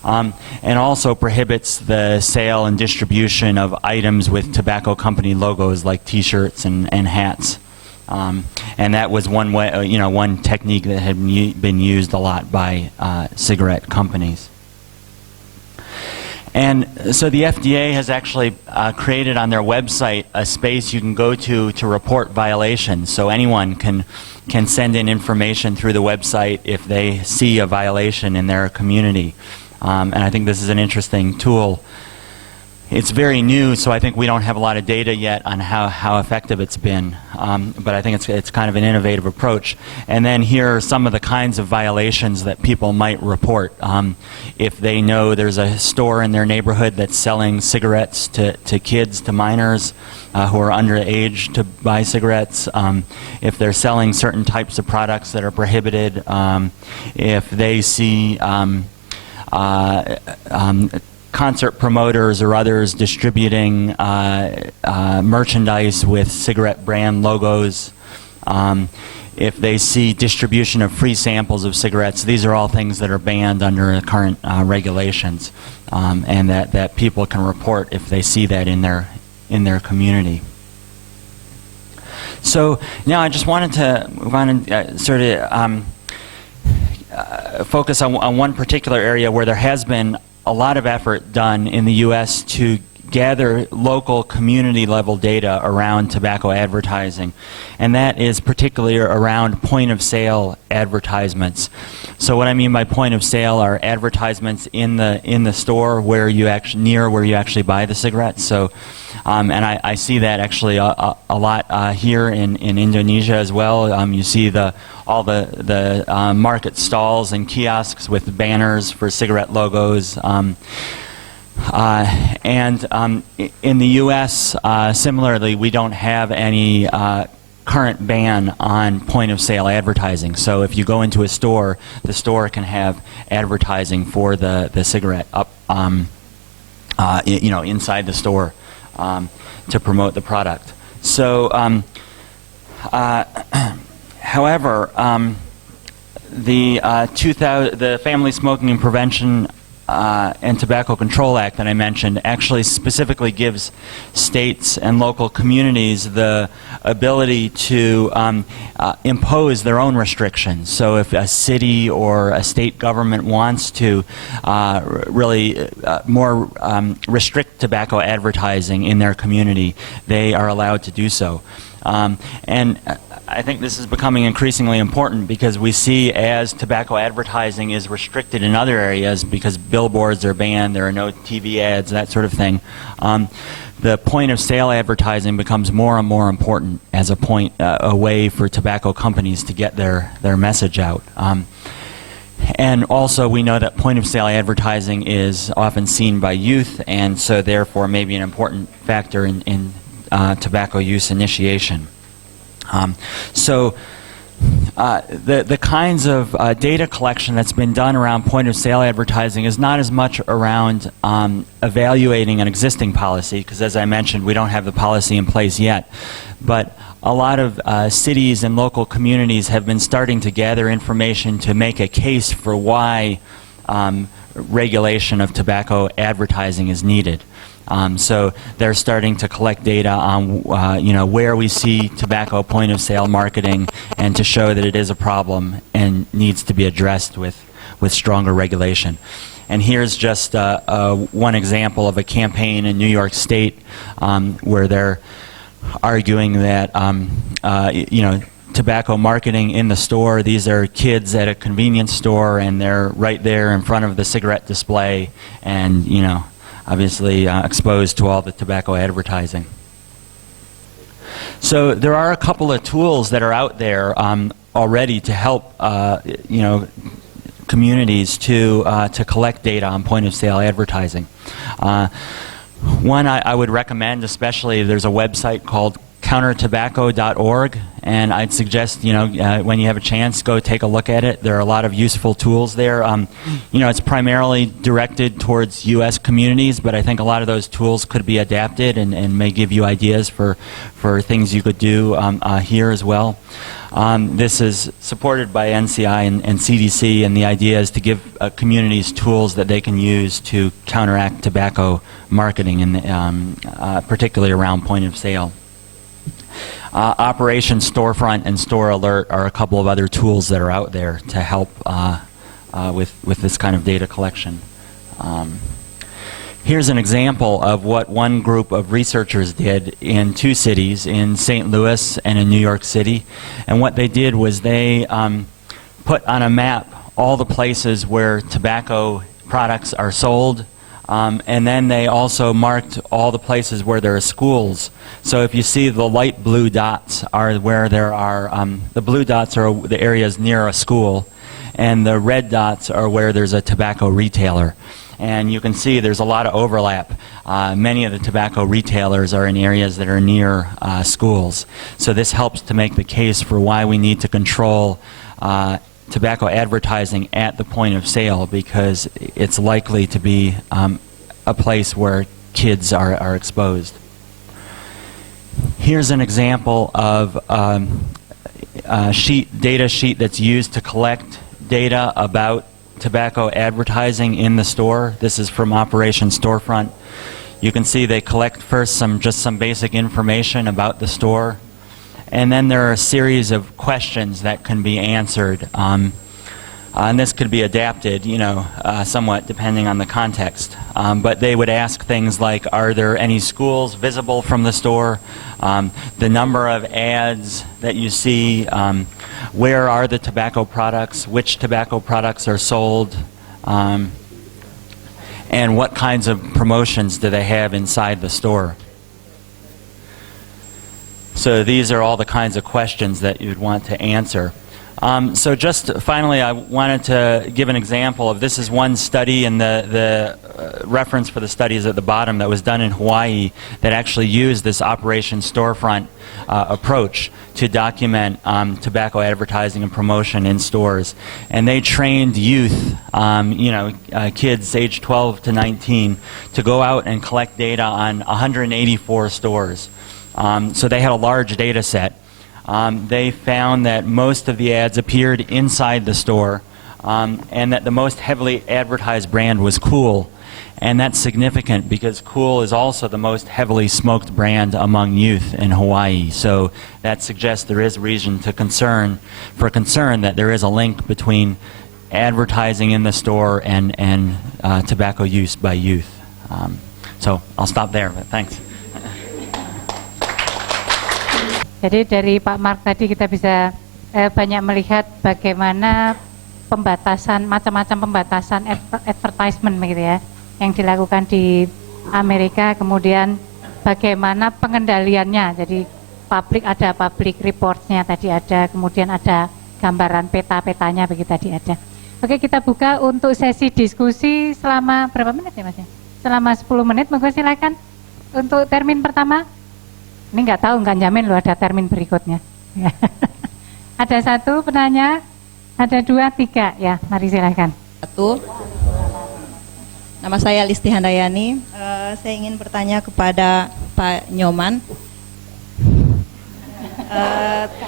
And also prohibits the sale and distribution of items with tobacco company logos like T-shirts and hats. And that was one way, one technique that had been used a lot by cigarette companies. And so the FDA has actually created on their website a space you can go to report violations. So anyone can send in information through the website if they see a violation in their community. And I think this is an interesting tool. It's very new, so I think we don't have a lot of data yet on how effective it's been. But I think it's kind of an innovative approach. And then here are some of the kinds of violations that people might report. If they know there's a store in their neighborhood that's selling cigarettes to kids, to minors who are underage to buy cigarettes, if they're selling certain types of products that are prohibited, if they see concert promoters or others distributing merchandise with cigarette brand logos, if they see distribution of free samples of cigarettes, these are all things that are banned under the current regulations, and that people can report if they see that in their community. So now I just wanted to move on and sort of focus on one particular area where there has been a lot of effort done in the U.S. to gather local community level data around tobacco advertising, and that is particularly around point of sale advertisements. So what I mean by point of sale are advertisements in the store where you actually buy the cigarettes. So And I see that actually a lot here in Indonesia as well. You see all the market stalls and kiosks with banners for cigarette logos. In the U.S., similarly, we don't have any current ban on point-of-sale advertising. So if you go into a store, the store can have advertising for the cigarette up, inside the store to promote the product. So, however, the Family Smoking and Prevention and Tobacco Control Act that I mentioned actually specifically gives states and local communities the ability to impose their own restrictions. So if a city or a state government wants to really more restrict tobacco advertising in their community, they are allowed to do so. And I think this is becoming increasingly important because we see as tobacco advertising is restricted in other areas because billboards are banned, there are no TV ads, that sort of thing. The point of sale advertising becomes more and more important as a way for tobacco companies to get their message out. And also we know that point of sale advertising is often seen by youth and so therefore may be an important factor in tobacco use initiation. The kinds of data collection that's been done around point-of-sale advertising is not as much around evaluating an existing policy, because as I mentioned, we don't have the policy in place yet. But a lot of cities and local communities have been starting to gather information to make a case for why regulation of tobacco advertising is needed. So they're starting to collect data on where we see tobacco point of sale marketing and to show that it is a problem and needs to be addressed with stronger regulation. And here's just one example of a campaign in New York State where they're arguing that tobacco marketing in the store, these are kids at a convenience store and they're right there in front of the cigarette display and obviously exposed to all the tobacco advertising. So there are a couple of tools that are out there already to help communities to collect data on point of sale advertising. One I would recommend, especially, there's a website called countertobacco.org, and I'd suggest when you have a chance, go take a look at it. There are a lot of useful tools there. It's primarily directed towards U.S. communities, but I think a lot of those tools could be adapted and may give you ideas for things you could do here as well. This is supported by NCI and CDC, and the idea is to give communities tools that they can use to counteract tobacco marketing, and particularly around point of sale. Operation Storefront and Store Alert are a couple of other tools that are out there to help with this kind of data collection. Here's an example of what one group of researchers did in two cities, in St. Louis and in New York City. And what they did was they put on a map all the places where tobacco products are sold. And then they also marked all the places where there are schools. So if you see the light blue dots are where there are, the blue dots are the areas near a school, and the red dots are where there's a tobacco retailer. And you can see there's a lot of overlap. Many of the tobacco retailers are in areas that are near schools. So this helps to make the case for why we need to control tobacco advertising at the point of sale, because it's likely to be a place where kids are exposed. Here's an example of a data sheet that's used to collect data about tobacco advertising in the store. This is from Operation Storefront. You can see they collect first just some basic information about the store. And then there are a series of questions that can be answered. And this could be adapted, somewhat depending on the context. But they would ask things like, are there any schools visible from the store? The number of ads that you see, where are the tobacco products, which tobacco products are sold, and what kinds of promotions do they have inside the store. So these are all the kinds of questions that you'd want to answer. So just finally, I wanted to give an example of this is one study, and the reference for the study is at the bottom, that was done in Hawaii, that actually used this Operation Storefront approach to document tobacco advertising and promotion in stores. And they trained youth, kids aged 12 to 19, to go out and collect data on 184 stores. So they had a large data set. They found that most of the ads appeared inside the store, and that the most heavily advertised brand was Kool. And that's significant because Kool is also the most heavily smoked brand among youth in Hawaii. So that suggests there is reason to concern that there is a link between advertising in the store and tobacco use by youth. So I'll stop there, but thanks. Jadi dari Pak Mark tadi kita bisa banyak melihat bagaimana macam-macam pembatasan advertisement begitu ya, yang dilakukan di Amerika, kemudian bagaimana pengendaliannya. Jadi ada public reports-nya tadi ada, kemudian ada gambaran peta-petanya begitu tadi ada. Oke, kita buka untuk sesi diskusi selama berapa menit ya Mas? Selama 10 menit, monggo silakan untuk termin pertama. Ini nggak tahu, nggak jamin loh ada termin berikutnya. Ada satu penanya, ada 2, 3 ya, mari silakan. Nama saya Listi Handayani. Saya ingin bertanya kepada Pak Nyoman.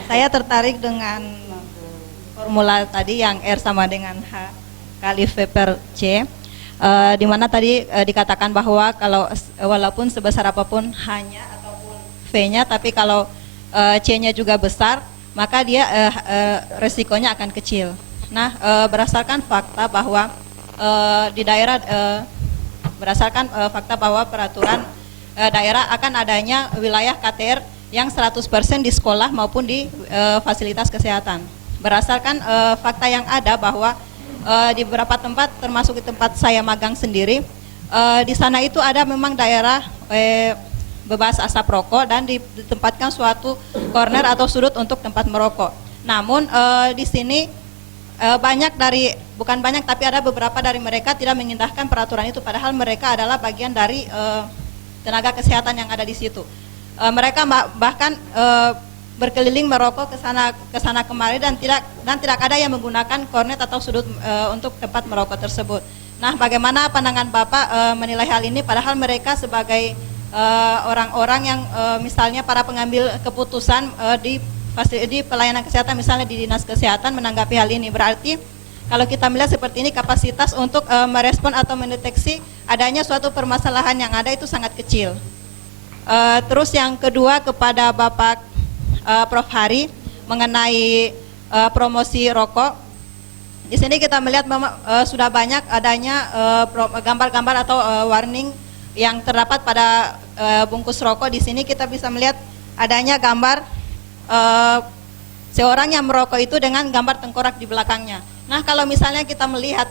Saya tertarik dengan formula tadi yang R sama dengan H kali V per C. Di mana tadi dikatakan bahwa kalau walaupun sebesar apapun hanya V-nya, tapi kalau C-nya juga besar, maka dia resikonya akan kecil. Nah, berdasarkan fakta bahwa di daerah berdasarkan fakta bahwa peraturan daerah akan adanya wilayah KTR yang 100% di sekolah maupun di fasilitas kesehatan. Berdasarkan fakta yang ada bahwa di beberapa tempat, termasuk di tempat saya magang sendiri, di sana itu ada memang daerah bebas asap rokok dan ditempatkan suatu corner atau sudut untuk tempat merokok. Namun di sini bukan banyak tapi ada beberapa dari mereka tidak mengindahkan peraturan itu, padahal mereka adalah bagian dari tenaga kesehatan yang ada di situ. Mereka bahkan berkeliling merokok ke sana kemari dan tidak ada yang menggunakan kornet atau sudut untuk tempat merokok tersebut. Nah, bagaimana pandangan Bapak menilai hal ini, padahal mereka sebagai orang-orang yang misalnya para pengambil keputusan di pelayanan kesehatan, misalnya di dinas kesehatan, menanggapi hal ini. Berarti kalau kita melihat seperti ini, kapasitas untuk merespon atau mendeteksi adanya suatu permasalahan yang ada itu sangat kecil. Terus yang kedua kepada Bapak Prof. Hari mengenai promosi rokok. Di sini kita melihat memang sudah banyak adanya gambar-gambar atau warning yang terdapat pada bungkus rokok. Di sini kita bisa melihat adanya gambar seorang yang merokok itu dengan gambar tengkorak di belakangnya. Nah, kalau misalnya kita melihat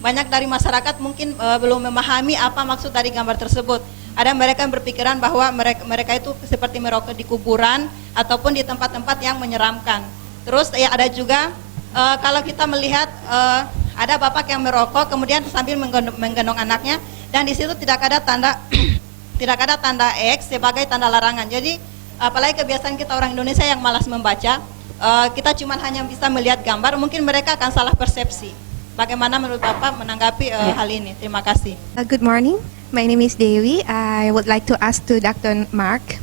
banyak dari masyarakat mungkin belum memahami apa maksud dari gambar tersebut. Ada mereka yang berpikiran bahwa mereka itu seperti merokok di kuburan ataupun di tempat-tempat yang menyeramkan. Terus ya ada juga kalau kita melihat ada bapak yang merokok kemudian sambil menggendong anaknya, dan di situ tidak ada tanda X sebagai tanda larangan. Jadi apalagi kebiasaan kita orang Indonesia yang malas membaca, kita cuma hanya bisa melihat gambar, mungkin mereka akan salah persepsi. Bagaimana menurut Bapak menanggapi hal ini? Terima kasih. Good morning. My name is Dewi. I would like to ask to Dr. Mark.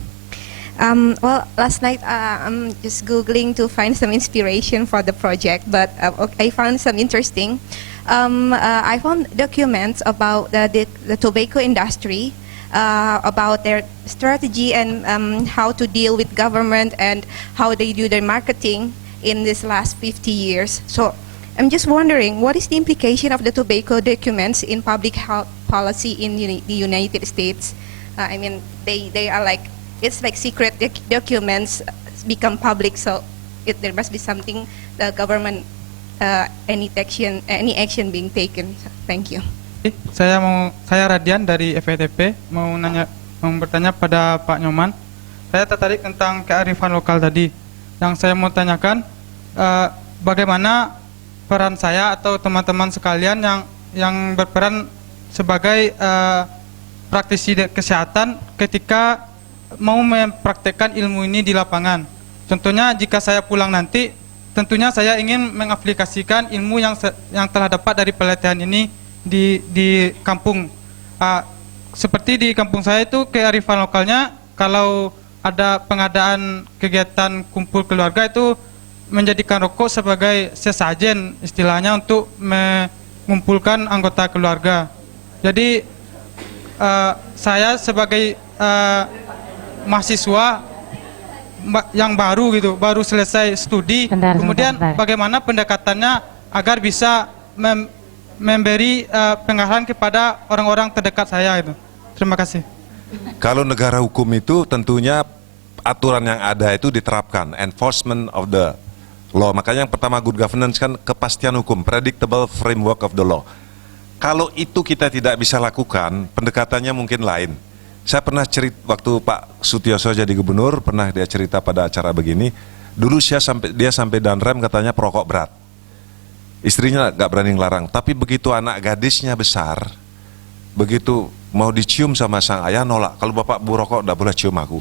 Well, last night I'm just Googling to find some inspiration for the project, but I found some interesting. I found documents about the tobacco industry, about their strategy and how to deal with government and how they do their marketing in this last 50 years. So I'm just wondering, what is the implication of the tobacco documents in public health policy in the United States? I mean, they are like, it's like secret documents become public, so there must be something the government, any action being taken. So, thank you. Saya Radian dari FETP mau bertanya pada Pak Nyoman. saya tertarik tentang kearifan lokal tadi. Yang saya mau tanyakan, bagaimana peran saya atau teman-teman sekalian yang berperan sebagai praktisi kesehatan ketika mau mempraktekkan ilmu ini di lapangan. Contohnya jika saya pulang nanti, tentunya saya ingin mengaplikasikan ilmu yang telah dapat dari pelatihan ini di kampung. Seperti di kampung saya itu kearifan lokalnya, kalau ada pengadaan kegiatan kumpul keluarga itu menjadikan rokok sebagai sesajen istilahnya untuk mengumpulkan anggota keluarga. Jadi saya sebagai mahasiswa yang baru gitu, baru selesai studi, kemudian bagaimana pendekatannya agar bisa memberi pengarahan kepada orang-orang terdekat saya itu. Terima kasih. Kalau negara hukum itu tentunya aturan yang ada itu diterapkan, enforcement of the law. Makanya yang pertama good governance kan kepastian hukum, predictable framework of the law. Kalau itu kita tidak bisa lakukan, pendekatannya mungkin lain. Saya pernah cerita waktu Pak Sutioso jadi gubernur, pernah dia cerita pada acara begini. Dulu dia sampai danrem katanya perokok berat. Istrinya gak berani ngelarang, tapi begitu anak gadisnya besar, begitu mau dicium sama sang ayah nolak. Kalau bapak bu rokok gak boleh cium aku.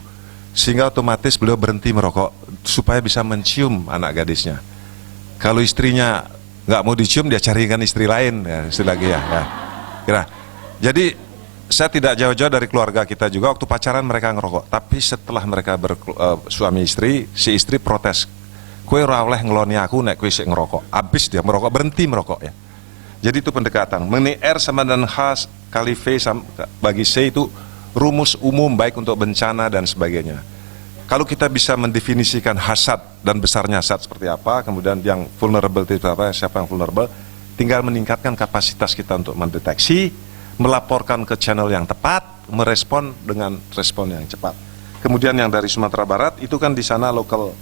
Sehingga otomatis beliau berhenti merokok supaya bisa mencium anak gadisnya. Kalau istrinya nggak mau dicium, dia carikan istri lain, ya, istri lagi ya. Kira. Jadi saya tidak jauh-jauh dari keluarga kita juga. Waktu pacaran mereka ngerokok, tapi setelah mereka suami istri, si istri protes. Kue ora oleh ngeloni aku nek kue sik ngerokok. Habis dia merokok, berhenti merokok ya. Jadi itu pendekatan. Mengenai R sama dan H kali V bagi C itu rumus umum baik untuk bencana dan sebagainya. Kalau kita bisa mendefinisikan hasad dan besarnya hasad seperti apa, kemudian yang vulnerable itu apa, siapa yang vulnerable, tinggal meningkatkan kapasitas kita untuk mendeteksi, melaporkan ke channel yang tepat, merespon dengan respon yang cepat. Kemudian yang dari Sumatera Barat itu kan di sana local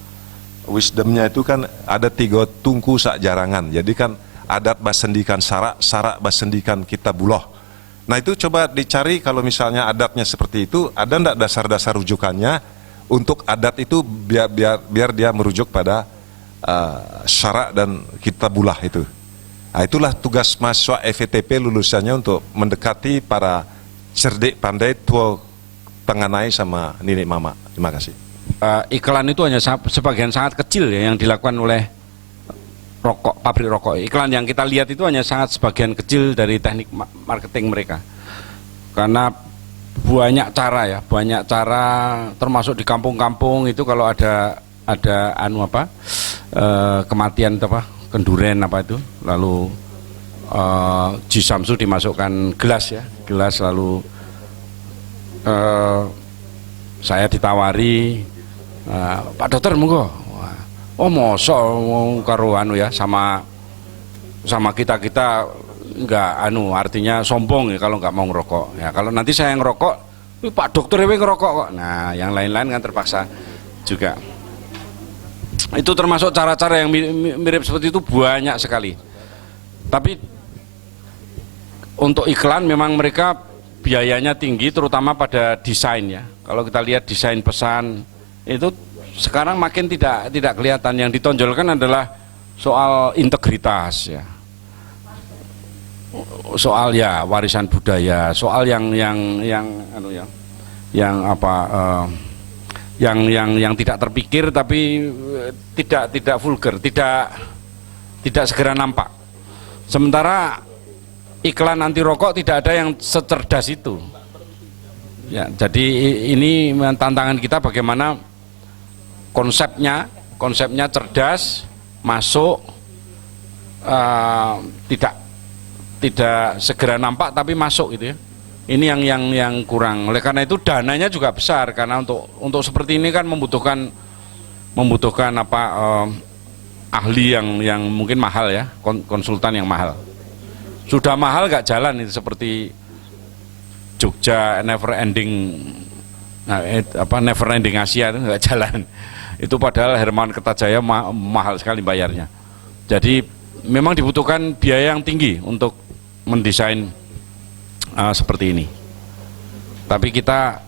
wisdomnya itu kan ada 3 tungku sak jarangan. Jadi kan adat basendikan sarak basendikan kita buloh. Nah itu coba dicari kalau misalnya adatnya seperti itu, ada enggak dasar-dasar rujukannya untuk adat itu biar dia merujuk pada syarak dan kita bulah itu. Nah, itulah tugas mahasiswa FETP lulusannya untuk mendekati para cerdik pandai tua tenganai sama nenek mama. Terima kasih. Iklan itu hanya sebagian sangat kecil ya yang dilakukan oleh pabrik rokok. Iklan yang kita lihat itu hanya sangat sebagian kecil dari teknik marketing mereka. Karena banyak cara termasuk di kampung-kampung itu kalau ada kematian kenduren lalu Jisamsu dimasukkan gelas lalu saya ditawari Pak dokter monggo. Oh mosok karo sama kita enggak artinya sombong ya kalau enggak mau ngerokok. Ya kalau nanti saya ngerokok, Pak dokter ngerokok kok. Nah, yang lain-lain kan terpaksa juga. Itu termasuk cara-cara yang mirip seperti itu banyak sekali. Tapi untuk iklan memang mereka biayanya tinggi terutama pada desain ya. Kalau kita lihat desain pesan itu sekarang makin tidak kelihatan. Yang ditonjolkan adalah soal integritas ya. Soal ya warisan budaya, soal yang tidak terpikir tapi tidak vulgar, tidak segera nampak. Sementara iklan anti rokok tidak ada yang secerdas itu. Ya, jadi ini tantangan kita bagaimana konsepnya cerdas, masuk, tidak segera nampak tapi masuk gitu ya. Ini yang kurang. Oleh karena itu dananya juga besar karena untuk seperti ini kan membutuhkan ahli yang mungkin mahal ya, konsultan yang mahal. Sudah mahal gak jalan itu seperti Jogja Never Ending Asia itu gak jalan. Itu padahal Hermawan Kertajaya mahal sekali bayarnya. Jadi memang dibutuhkan biaya yang tinggi untuk mendesain seperti ini. Tapi kita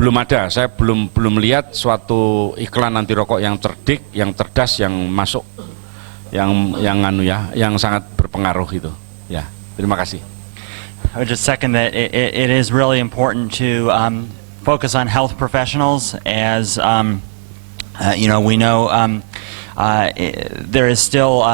belum ada. Saya belum lihat suatu iklan anti rokok yang cerdik, yang cerdas, yang masuk, yang sangat berpengaruh itu. Ya, terima kasih. I would just second that it is really important to focus on health professionals as we know there is still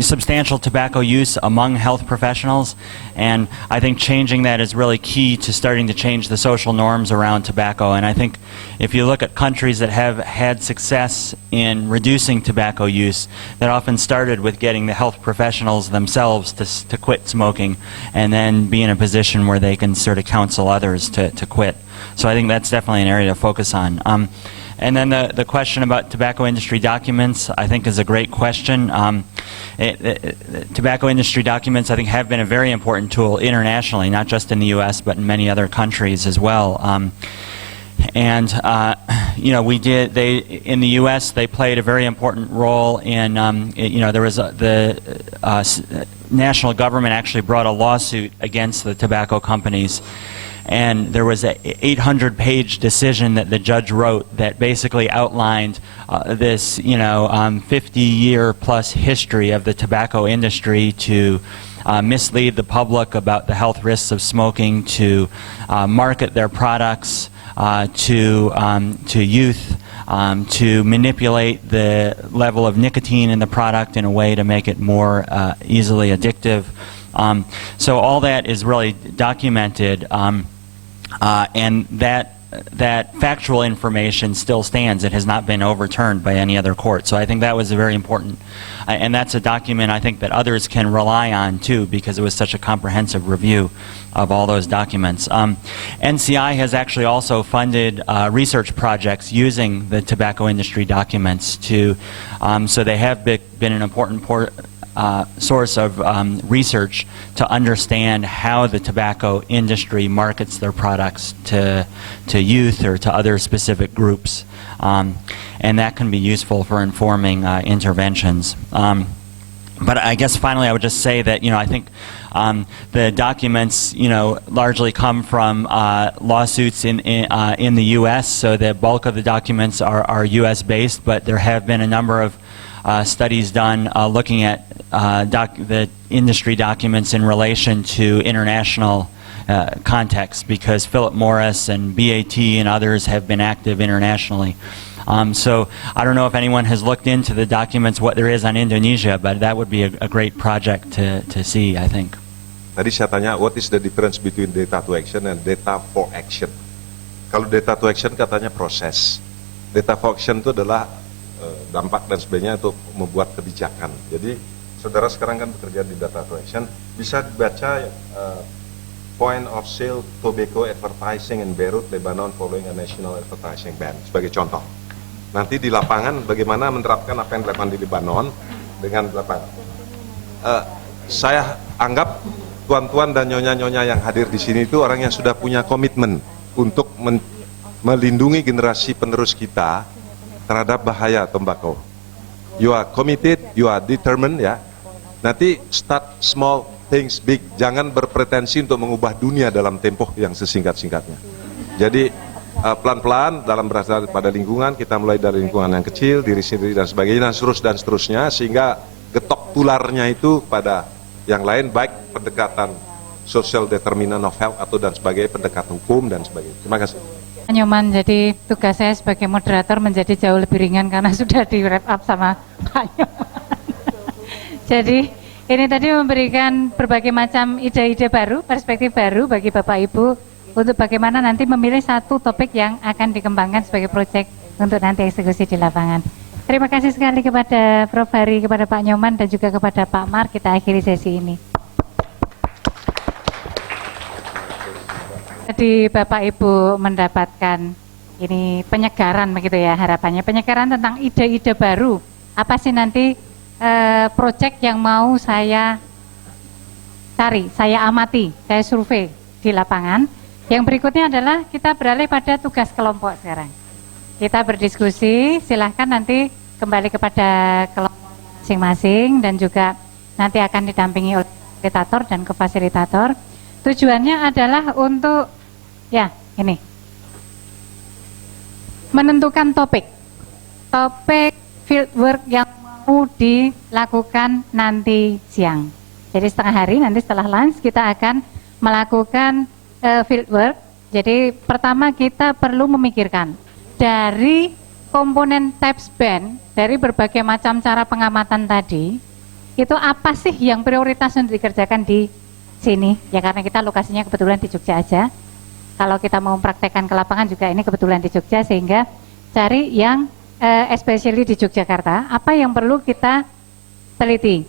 substantial tobacco use among health professionals, and I think changing that is really key to starting to change the social norms around tobacco. And I think if you look at countries that have had success in reducing tobacco use, that often started with getting the health professionals themselves to quit smoking and then be in a position where they can sort of counsel others to quit. So I think that's definitely an area to focus on. And then the question about tobacco industry documents, I think, is a great question. Tobacco industry documents, I think, have been a very important tool internationally, not just in the U.S., but in many other countries as well. In the U.S., they played a very important role in, there was the national government actually brought a lawsuit against the tobacco companies. And there was an 800-page decision that the judge wrote that basically outlined this, 50-year-plus history of the tobacco industry to mislead the public about the health risks of smoking, to market their products to youth, to manipulate the level of nicotine in the product in a way to make it more easily addictive. So all that is really documented, and that factual information still stands. It has not been overturned by any other court. So I think that was a very important, and that's a document I think that others can rely on too, because it was such a comprehensive review of all those documents. NCI has actually also funded research projects using the tobacco industry documents to, so they have been an important source of research to understand how the tobacco industry markets their products to youth or to other specific groups, and that can be useful for informing interventions. But I guess finally I would just say that I think the documents largely come from lawsuits in the U.S. So the bulk of the documents are U.S. based, but there have been a number of studies done looking at the industry documents in relation to international context, because Philip Morris and BAT and others have been active internationally. So I don't know if anyone has looked into the documents, what there is on Indonesia, but that would be a great project to see, I think. Tadi saya tanya, what is the difference between data to action and data for action? Kalau data to action katanya proses. Data for action itu adalah dampak dan sebagainya untuk membuat kebijakan. Jadi saudara sekarang kan bekerja di data to action, bisa dibaca point of sale tobacco advertising in Beirut, Lebanon following a national advertising ban sebagai contoh. Nanti di lapangan bagaimana menerapkan apa yang dilakukan di Lebanon dengan lapangan. Saya anggap tuan-tuan dan nyonya-nyonya yang hadir di sini itu orang yang sudah punya komitmen untuk melindungi generasi penerus kita terhadap bahaya tembakau. You are committed, you are determined, ya. Nanti start small, things big. Jangan berpretensi untuk mengubah dunia dalam tempo yang sesingkat-singkatnya. Jadi pelan-pelan dalam berasal pada lingkungan, kita mulai dari lingkungan yang kecil, diri sendiri dan sebagainya, dan seterusnya, sehingga getok tularnya itu pada yang lain, baik pendekatan social determinant of health atau dan sebagainya, pendekatan hukum dan sebagainya. Terima kasih. Nyoman, jadi tugas saya sebagai moderator menjadi jauh lebih ringan karena sudah di wrap up sama Pak Nyoman. Jadi ini tadi memberikan berbagai macam ide-ide baru, perspektif baru bagi Bapak Ibu untuk bagaimana nanti memilih satu topik yang akan dikembangkan sebagai proyek untuk nanti eksekusi di lapangan. Terima kasih sekali kepada Prof. Hari, kepada Pak Nyoman, dan juga kepada Pak Mark. Kita akhiri sesi ini. Jadi Bapak Ibu mendapatkan ini penyegaran begitu ya, harapannya penyegaran tentang ide-ide baru. Apa sih nanti proyek yang mau saya cari, saya amati, saya survei di lapangan. Yang berikutnya adalah kita beralih pada tugas kelompok sekarang. Kita berdiskusi, silahkan nanti kembali kepada kelompok masing-masing dan juga nanti akan didampingi oleh fasilitator dan kofasilitator. Tujuannya adalah untuk Ya, ini. Menentukan topik fieldwork yang mau dilakukan nanti siang. Jadi setengah hari nanti setelah lunch kita akan melakukan fieldwork. Jadi pertama kita perlu memikirkan dari komponen TAPS band, dari berbagai macam cara pengamatan tadi, itu apa sih yang prioritas untuk dikerjakan di sini? Ya karena kita lokasinya kebetulan di Jogja aja. Kalau kita mau mempraktekkan ke lapangan juga ini kebetulan di Jogja, sehingga cari yang especially di Yogyakarta, apa yang perlu kita teliti.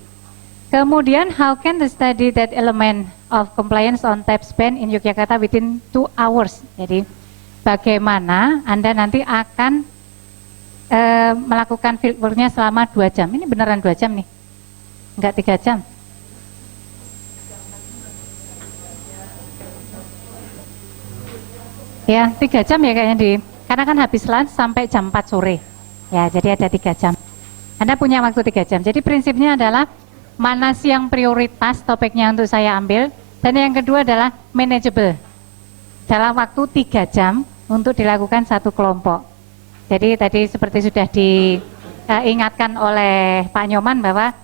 Kemudian, how can the study that element of compliance on TAPS band in Yogyakarta within 2 hours? Jadi, bagaimana Anda nanti akan melakukan fieldworknya selama 2 jam. Ini beneran 2 jam nih, enggak 3 jam. Ya, 3 jam ya kayaknya karena kan habis lunch sampai jam 4 sore. Ya, jadi ada 3 jam. Anda punya waktu 3 jam. Jadi prinsipnya adalah mana sih yang prioritas topiknya untuk saya ambil, dan yang kedua adalah manageable. Dalam waktu 3 jam untuk dilakukan satu kelompok. Jadi tadi seperti sudah diingatkan oleh Pak Nyoman bahwa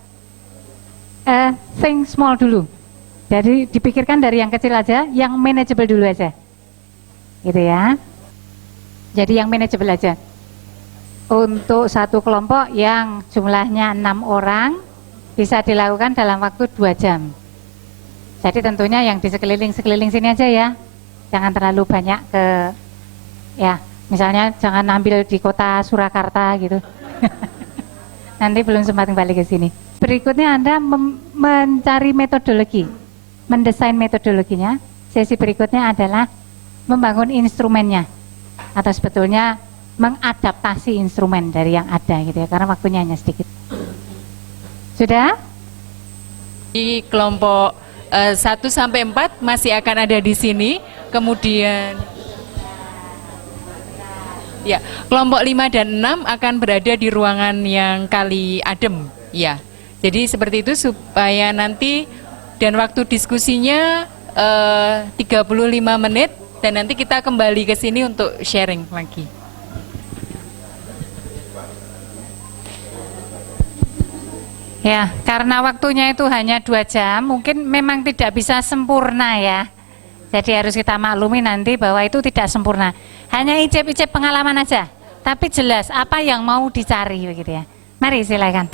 think small dulu. Jadi dipikirkan dari yang kecil aja, yang manageable dulu aja. Gitu ya. Jadi yang manageable aja. Untuk satu kelompok yang jumlahnya 6 orang bisa dilakukan dalam waktu 2 jam. Jadi tentunya yang di sekeliling sini aja ya. Jangan terlalu banyak ya, misalnya jangan ambil di kota Surakarta gitu. Nanti belum sempat kembali ke sini. Berikutnya Anda mencari metodologi, mendesain metodologinya. Sesi berikutnya adalah membangun instrumennya, atau sebetulnya mengadaptasi instrumen dari yang ada gitu ya, karena waktunya hanya sedikit. Sudah? Di kelompok 1 sampai 4 masih akan ada di sini. Kemudian ya, kelompok 5 dan 6 akan berada di ruangan yang Kali Adem. Ya. Jadi seperti itu supaya nanti dan waktu diskusinya 35 menit dan nanti kita kembali ke sini untuk sharing lagi. Ya, karena waktunya itu hanya 2 jam, mungkin memang tidak bisa sempurna ya. Jadi harus kita maklumi nanti bahwa itu tidak sempurna. Hanya icip-icip pengalaman aja, tapi jelas apa yang mau dicari begitu ya. Mari silakan.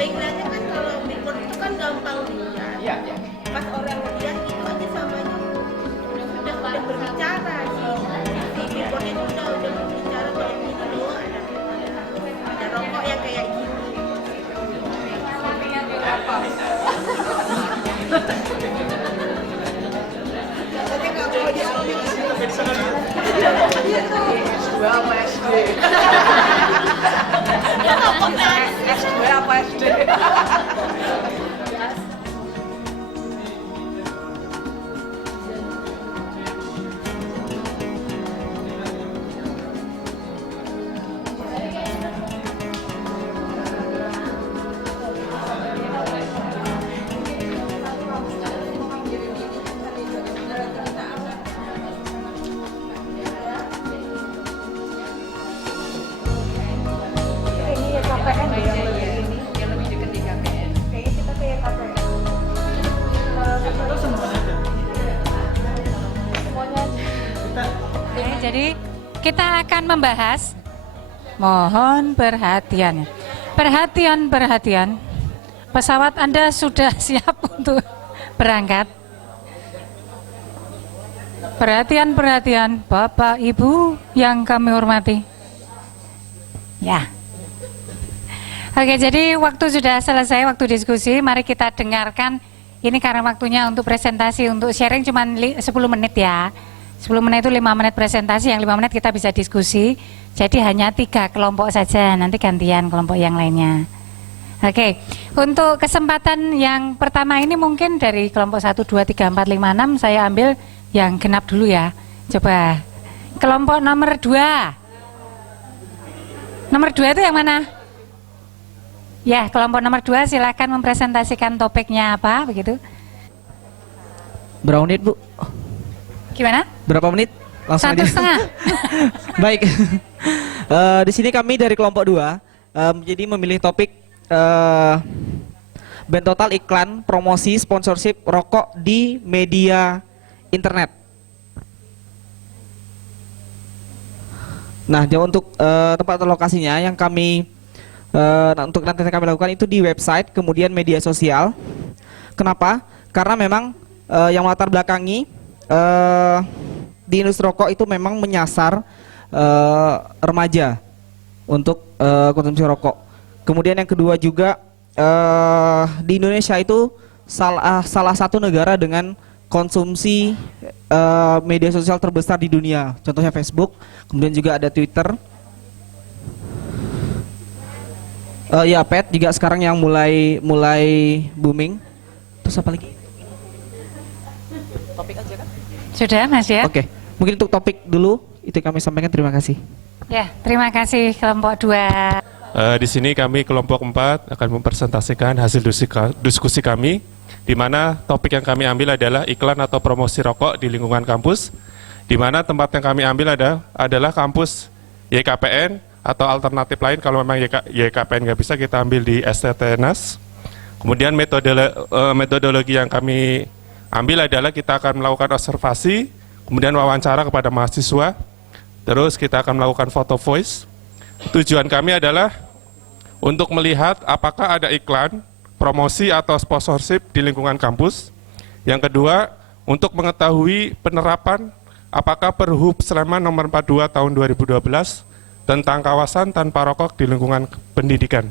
Backgroundnya kan kalau billboard itu kan gampang dilihat. Iya, iya. Pas orang lihat itu aja sama udah berbicara sih. Si billboardnya itu udah berbicara kalau gini loh, ada rokok yang kayak gini. Jadi nggak mau diambil. S2 apa SD? S2 apa SD? Jadi kita akan membahas, mohon perhatian. Perhatian, pesawat Anda sudah siap untuk berangkat. Perhatian, Bapak Ibu yang kami hormati. Ya. Oke, jadi waktu sudah selesai, waktu diskusi, mari kita dengarkan. Ini karena waktunya untuk presentasi, untuk sharing cuma 10 menit ya. 10 menit itu 5 menit presentasi, yang 5 menit kita bisa diskusi. Jadi hanya 3 kelompok saja, nanti gantian kelompok yang lainnya. Oke, untuk kesempatan yang pertama ini mungkin dari kelompok 1, 2, 3, 4, 5, 6 saya ambil yang genap dulu ya. Coba kelompok nomor 2. Nomor 2 itu yang mana? Ya, kelompok nomor 2 silakan mempresentasikan topiknya apa begitu. Berapa menit, Bu? Gimana? Berapa menit? Langsung 1,5. aja. Baik. Di sini kami dari kelompok 2 jadi memilih topik ban total iklan, promosi, sponsorship rokok di media internet. Nah, untuk tempat atau lokasinya yang kami untuk nanti kami lakukan itu di website, kemudian media sosial. Kenapa? Karena memang yang melatar belakangi di industri rokok itu memang menyasar remaja untuk konsumsi rokok. Kemudian yang kedua juga di Indonesia itu salah satu negara dengan konsumsi media sosial terbesar di dunia. Contohnya Facebook, kemudian juga ada Twitter. Ya, pet juga sekarang yang mulai booming. Terus apa lagi? Topik aja kan? Sudah, Mas ya? Oke, mungkin untuk topik dulu itu kami sampaikan. Terima kasih. Ya, terima kasih kelompok 2. Di sini kami kelompok 4 akan mempresentasikan hasil diskusi kami, di mana topik yang kami ambil adalah iklan atau promosi rokok di lingkungan kampus, di mana tempat yang kami ambil adalah kampus YKPN atau alternatif lain kalau memang YKPN nggak bisa kita ambil di STTNAS. Kemudian metodologi yang kami ambil adalah kita akan melakukan observasi, kemudian wawancara kepada mahasiswa, terus kita akan melakukan foto voice. Tujuan kami adalah untuk melihat apakah ada iklan, promosi atau sponsorship di lingkungan kampus. Yang kedua, untuk mengetahui penerapan apakah Perhub Sleman nomor 42 tahun 2012 tentang kawasan tanpa rokok di lingkungan pendidikan.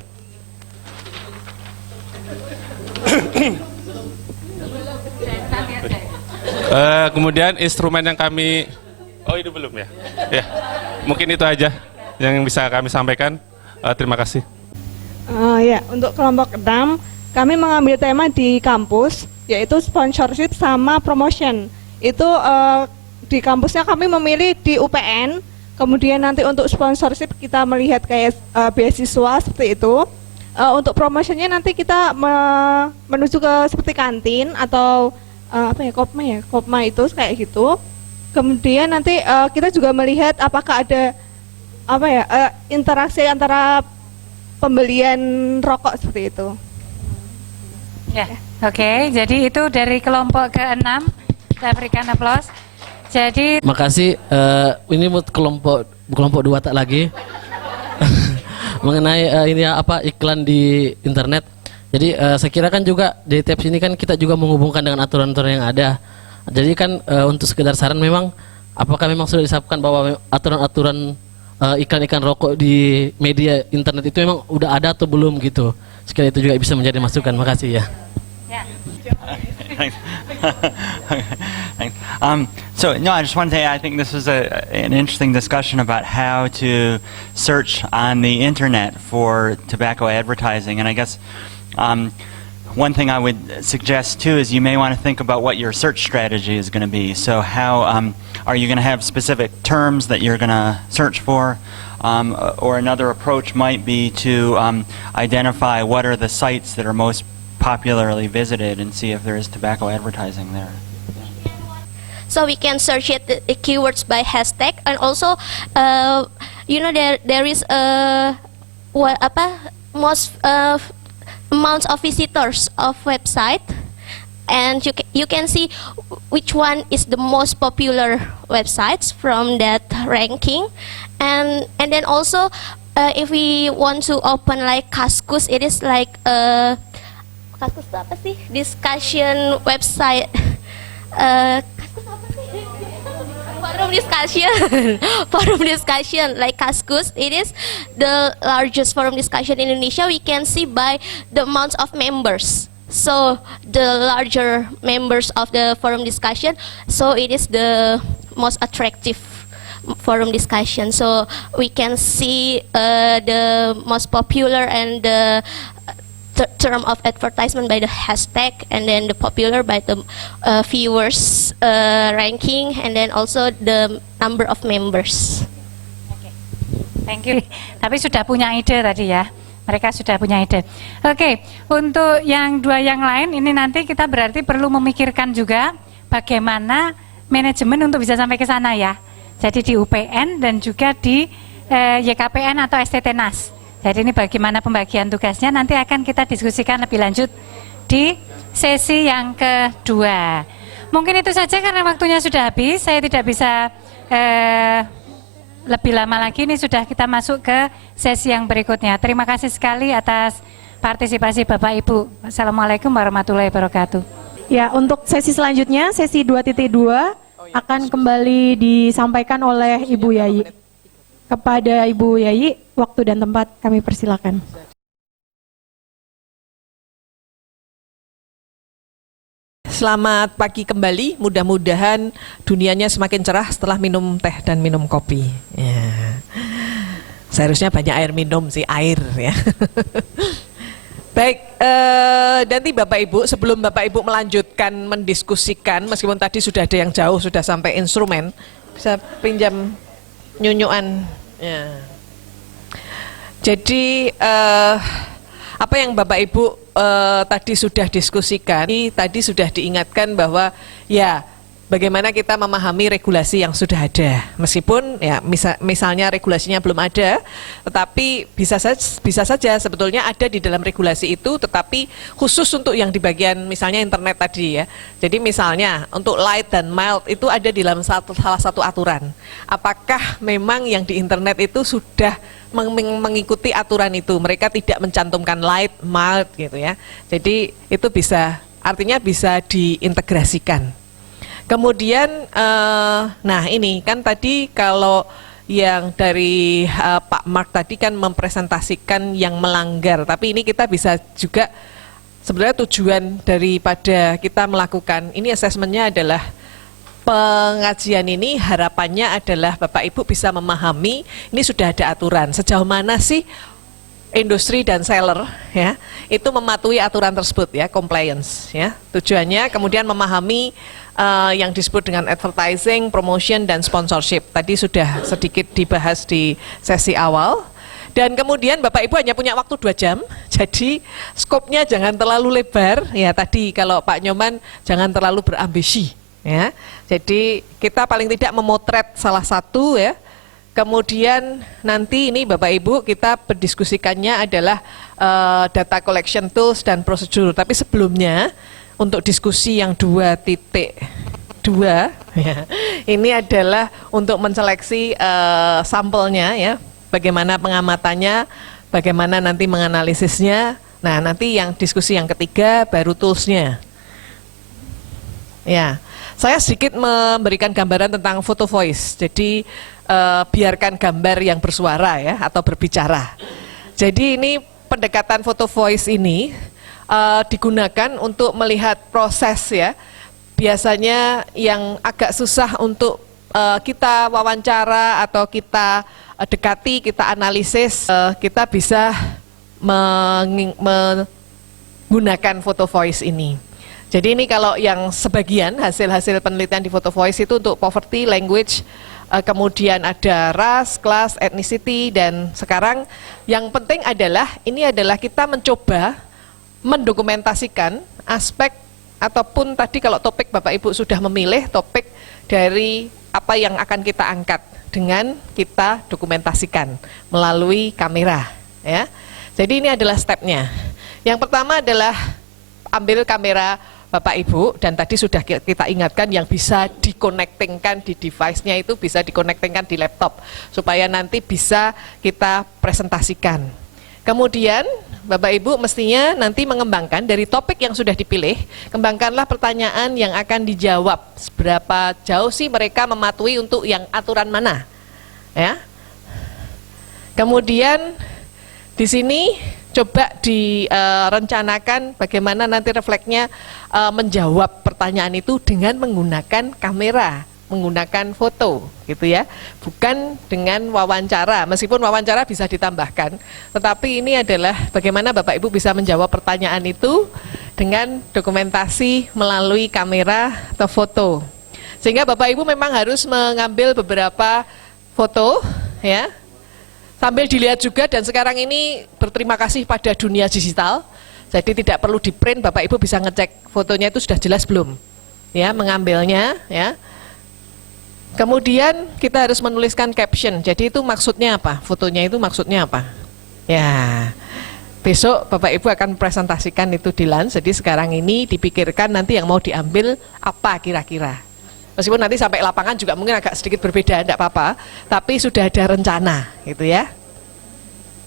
Kemudian instrumen yang kami, itu belum ya? Ya, mungkin itu aja yang bisa kami sampaikan. Terima kasih. Ya, untuk kelompok 6 kami mengambil tema di kampus yaitu sponsorship sama promotion. Itu di kampusnya kami memilih di UPN. Kemudian nanti untuk sponsorship kita melihat kayak beasiswa seperti itu. Untuk promotionnya nanti kita menuju ke seperti kantin atau Kopma itu kayak gitu. Kemudian nanti kita juga melihat apakah ada interaksi antara pembelian rokok seperti itu. Ya, oke. Jadi itu dari kelompok ke-6. Saya berikan aplaus. Jadi makasih. Ini buat kelompok 2 tak lagi mengenai iklan di internet. Jadi saya kira kan juga di tips ini kan kita juga menghubungkan dengan aturan-aturan yang ada. Jadi kan untuk sekedar saran memang apakah memang sudah disahkan bahwa aturan-aturan iklan-iklan rokok di media internet itu memang udah ada atau belum gitu. Sekali itu juga bisa menjadi masukan. Makasih ya. No, I just want to say I think this was an interesting discussion about how to search on the internet for tobacco advertising, and I guess one thing I would suggest too is you may want to think about what your search strategy is going to be. So how are you going to have specific terms that you're going to search for? Or another approach might be to identify what are the sites that are most popularly visited and see if there is tobacco advertising there. So we can search it the keywords by hashtag, and also there is most amounts of visitors of website, and you can see which one is the most popular websites from that ranking, and then also if we want to open like Kaskus, it is like Kaskus itu apa sih? Discussion website. Kaskus apa sih? Forum discussion like Kaskus. It is the largest forum discussion in Indonesia. We can see by the amount of members. So the larger members of the forum discussion, so it is the most attractive forum discussion. So we can see the most popular and the term of advertisement by the hashtag, and then the popular by the viewers ranking, and then also the number of members. Thank you. Tapi sudah punya ide tadi ya. Mereka sudah punya ide. Oke, untuk yang dua yang lain ini nanti kita berarti perlu memikirkan juga bagaimana manajemen untuk bisa sampai ke sana ya. Jadi di UPN dan juga di YKPN atau STT-NAS. Jadi ini bagaimana pembagian tugasnya nanti akan kita diskusikan lebih lanjut di sesi yang kedua. Mungkin itu saja karena waktunya sudah habis. Saya tidak bisa lebih lama lagi, ini sudah kita masuk ke sesi yang berikutnya. Terima kasih sekali atas partisipasi Bapak Ibu. Assalamualaikum warahmatullahi wabarakatuh. Ya, untuk sesi selanjutnya, sesi 2.2 akan kembali disampaikan oleh Ibu Yayi. Kepada Ibu Yayi, waktu dan tempat kami persilakan. Selamat pagi kembali, mudah-mudahan dunianya semakin cerah setelah minum teh dan minum kopi. Ya. Seharusnya banyak air minum sih, air ya. Baik, nanti Bapak Ibu, sebelum Bapak Ibu melanjutkan mendiskusikan, meskipun tadi sudah ada yang jauh, sudah sampai instrumen, bisa pinjam nyunyuan. Ya. Jadi, apa yang Bapak Ibu tadi sudah diskusikan, tadi sudah diingatkan bahwa ya bagaimana kita memahami regulasi yang sudah ada, meskipun ya misalnya regulasinya belum ada, tetapi bisa saja sebetulnya ada di dalam regulasi itu, tetapi khusus untuk yang di bagian misalnya internet tadi ya. Jadi misalnya untuk light dan mild itu ada di dalam salah satu aturan. Apakah memang yang di internet itu sudah mengikuti aturan itu, mereka tidak mencantumkan light, mild gitu ya. Jadi itu bisa, artinya bisa diintegrasikan. Kemudian, nah ini kan tadi kalau yang dari Pak Mark tadi kan mempresentasikan yang melanggar, tapi ini kita bisa juga sebenarnya tujuan daripada kita melakukan ini asesmennya adalah pengajian ini harapannya adalah Bapak Ibu bisa memahami ini sudah ada aturan sejauh mana sih industri dan seller ya itu mematuhi aturan tersebut ya, compliance ya. Tujuannya kemudian memahami yang disebut dengan advertising, promotion dan sponsorship. Tadi sudah sedikit dibahas di sesi awal. Dan kemudian Bapak Ibu hanya punya waktu 2 jam, jadi skopnya jangan terlalu lebar ya. Tadi kalau Pak Nyoman jangan terlalu berambisi. Ya, jadi kita paling tidak memotret salah satu ya. Kemudian nanti ini Bapak Ibu kita berdiskusikannya adalah data collection tools dan prosedur. Tapi sebelumnya untuk diskusi yang 2.2 ya, ini adalah untuk menseleksi sampelnya ya. Bagaimana pengamatannya, bagaimana nanti menganalisisnya. Nah nanti yang diskusi yang ketiga baru toolsnya. Ya. Saya sedikit memberikan gambaran tentang photo voice, jadi biarkan gambar yang bersuara ya atau berbicara. Jadi ini pendekatan photo voice ini digunakan untuk melihat proses ya. Biasanya yang agak susah untuk kita wawancara atau kita dekati, kita analisis, kita bisa menggunakan photo voice ini. Jadi ini kalau yang sebagian hasil-hasil penelitian di photo voice itu untuk poverty, language, kemudian ada ras, class, ethnicity, dan sekarang yang penting adalah ini adalah kita mencoba mendokumentasikan aspek ataupun tadi kalau topik Bapak Ibu sudah memilih topik dari apa yang akan kita angkat dengan kita dokumentasikan melalui kamera ya. Jadi ini adalah stepnya. Yang pertama adalah ambil kamera Bapak Ibu, dan tadi sudah kita ingatkan yang bisa dikonektingkan di device-nya itu bisa dikonektingkan di laptop supaya nanti bisa kita presentasikan. Kemudian Bapak Ibu mestinya nanti mengembangkan dari topik yang sudah dipilih, kembangkanlah pertanyaan yang akan dijawab. Seberapa jauh sih mereka mematuhi untuk yang aturan mana? Ya. Kemudian di sini coba direncanakan bagaimana nanti refleksnya menjawab pertanyaan itu dengan menggunakan kamera menggunakan foto gitu ya, bukan dengan wawancara. Meskipun wawancara bisa ditambahkan, tetapi ini adalah bagaimana Bapak Ibu bisa menjawab pertanyaan itu dengan dokumentasi melalui kamera atau foto. Sehingga Bapak Ibu memang harus mengambil beberapa foto ya, sambil dilihat juga, dan sekarang ini berterima kasih pada dunia digital. Jadi tidak perlu di print, Bapak Ibu bisa ngecek fotonya itu sudah jelas belum, ya, mengambilnya, ya. Kemudian kita harus menuliskan caption. Jadi itu maksudnya apa? Fotonya itu maksudnya apa? Ya, besok Bapak Ibu akan presentasikan itu di lunch. Jadi sekarang ini dipikirkan nanti yang mau diambil apa kira-kira. Meskipun nanti sampai lapangan juga mungkin agak sedikit berbeda, tidak apa-apa. Tapi sudah ada rencana, gitu ya.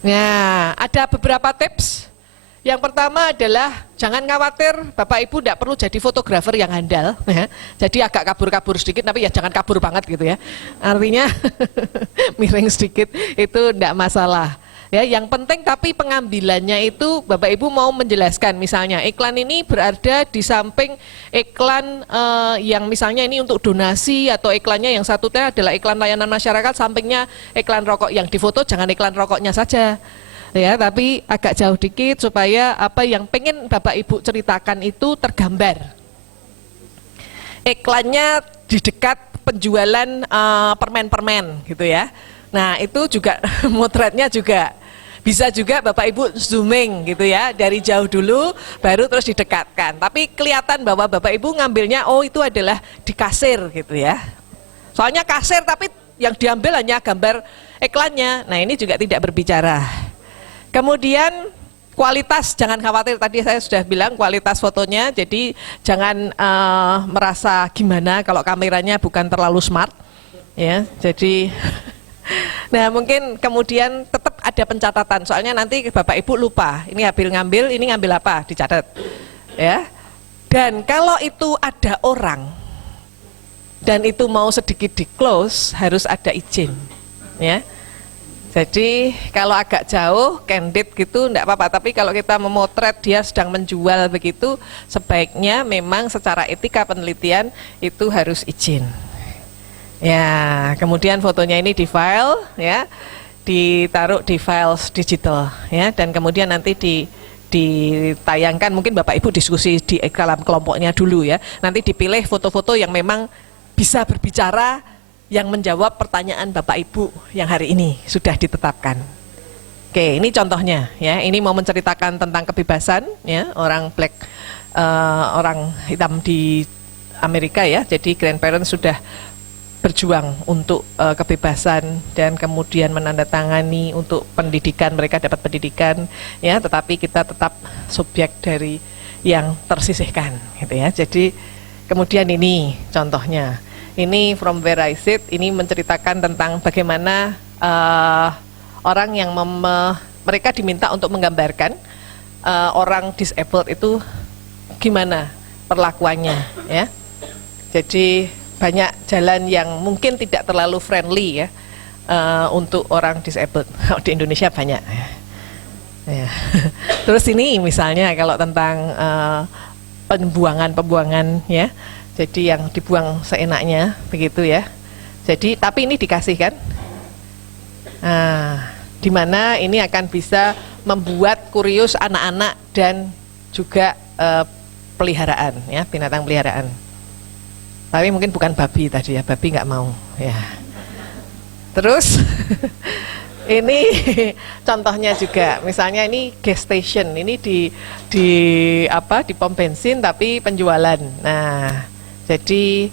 Nah, ada beberapa tips. Yang pertama adalah jangan khawatir, Bapak Ibu tidak perlu jadi fotografer yang handal, ya. Jadi agak kabur-kabur sedikit, tapi ya jangan kabur banget gitu ya. Artinya miring sedikit itu tidak masalah. Ya, yang penting tapi pengambilannya itu Bapak Ibu mau menjelaskan, misalnya iklan ini berada di samping iklan yang misalnya ini untuk donasi, atau iklannya yang satunya adalah iklan layanan masyarakat, sampingnya iklan rokok. Yang difoto jangan iklan rokoknya saja. Ya, tapi agak jauh dikit supaya apa yang pengen Bapak Ibu ceritakan itu tergambar. Iklannya di dekat penjualan permen-permen gitu ya. Nah, itu juga motretnya juga bisa juga Bapak Ibu zooming gitu ya, dari jauh dulu baru terus didekatkan. Tapi kelihatan bahwa Bapak Ibu ngambilnya oh itu adalah di kasir gitu ya. Soalnya kasir tapi yang diambil hanya gambar iklannya. Nah, ini juga tidak berbicara. Kemudian kualitas, jangan khawatir, tadi saya sudah bilang kualitas fotonya, jadi jangan merasa gimana kalau kameranya bukan terlalu smart, ya. Jadi, nah mungkin kemudian tetap ada pencatatan, soalnya nanti Bapak Ibu lupa, ini ngambil, ini ngambil apa, dicatat, ya. Dan kalau itu ada orang dan itu mau sedikit di close, harus ada izin, ya. Jadi kalau agak jauh, candid gitu enggak apa-apa, tapi kalau kita memotret dia sedang menjual begitu, sebaiknya memang secara etika penelitian itu harus izin. Ya, kemudian fotonya ini di file, ya, ditaruh di files digital, ya, dan kemudian nanti ditayangkan, mungkin Bapak Ibu diskusi di dalam kelompoknya dulu ya, nanti dipilih foto-foto yang memang bisa berbicara, yang menjawab pertanyaan Bapak Ibu yang hari ini sudah ditetapkan. Oke, ini contohnya ya. Ini mau menceritakan tentang kebebasan ya, orang black, orang hitam di Amerika ya. Jadi grandparents sudah berjuang untuk kebebasan dan kemudian menandatangani untuk pendidikan, mereka dapat pendidikan ya, tetapi kita tetap subjek dari yang tersisihkan gitu ya. Jadi kemudian ini contohnya. Ini from where I sit, ini menceritakan tentang bagaimana orang yang mereka diminta untuk menggambarkan orang disabled itu gimana perlakuannya ya. Jadi banyak jalan yang mungkin tidak terlalu friendly ya untuk orang disabled. Di Indonesia banyak ya. Ya. Terus ini misalnya kalau tentang pembuangan ya. Jadi yang dibuang seenaknya begitu ya. Jadi tapi ini dikasih kan, di mana ini akan bisa membuat kurios anak-anak dan juga peliharaan ya, binatang peliharaan. Tapi mungkin bukan babi tadi ya, babi nggak mau ya. Terus ini contohnya juga, misalnya ini gas station, ini di pom bensin tapi penjualan. Nah. Jadi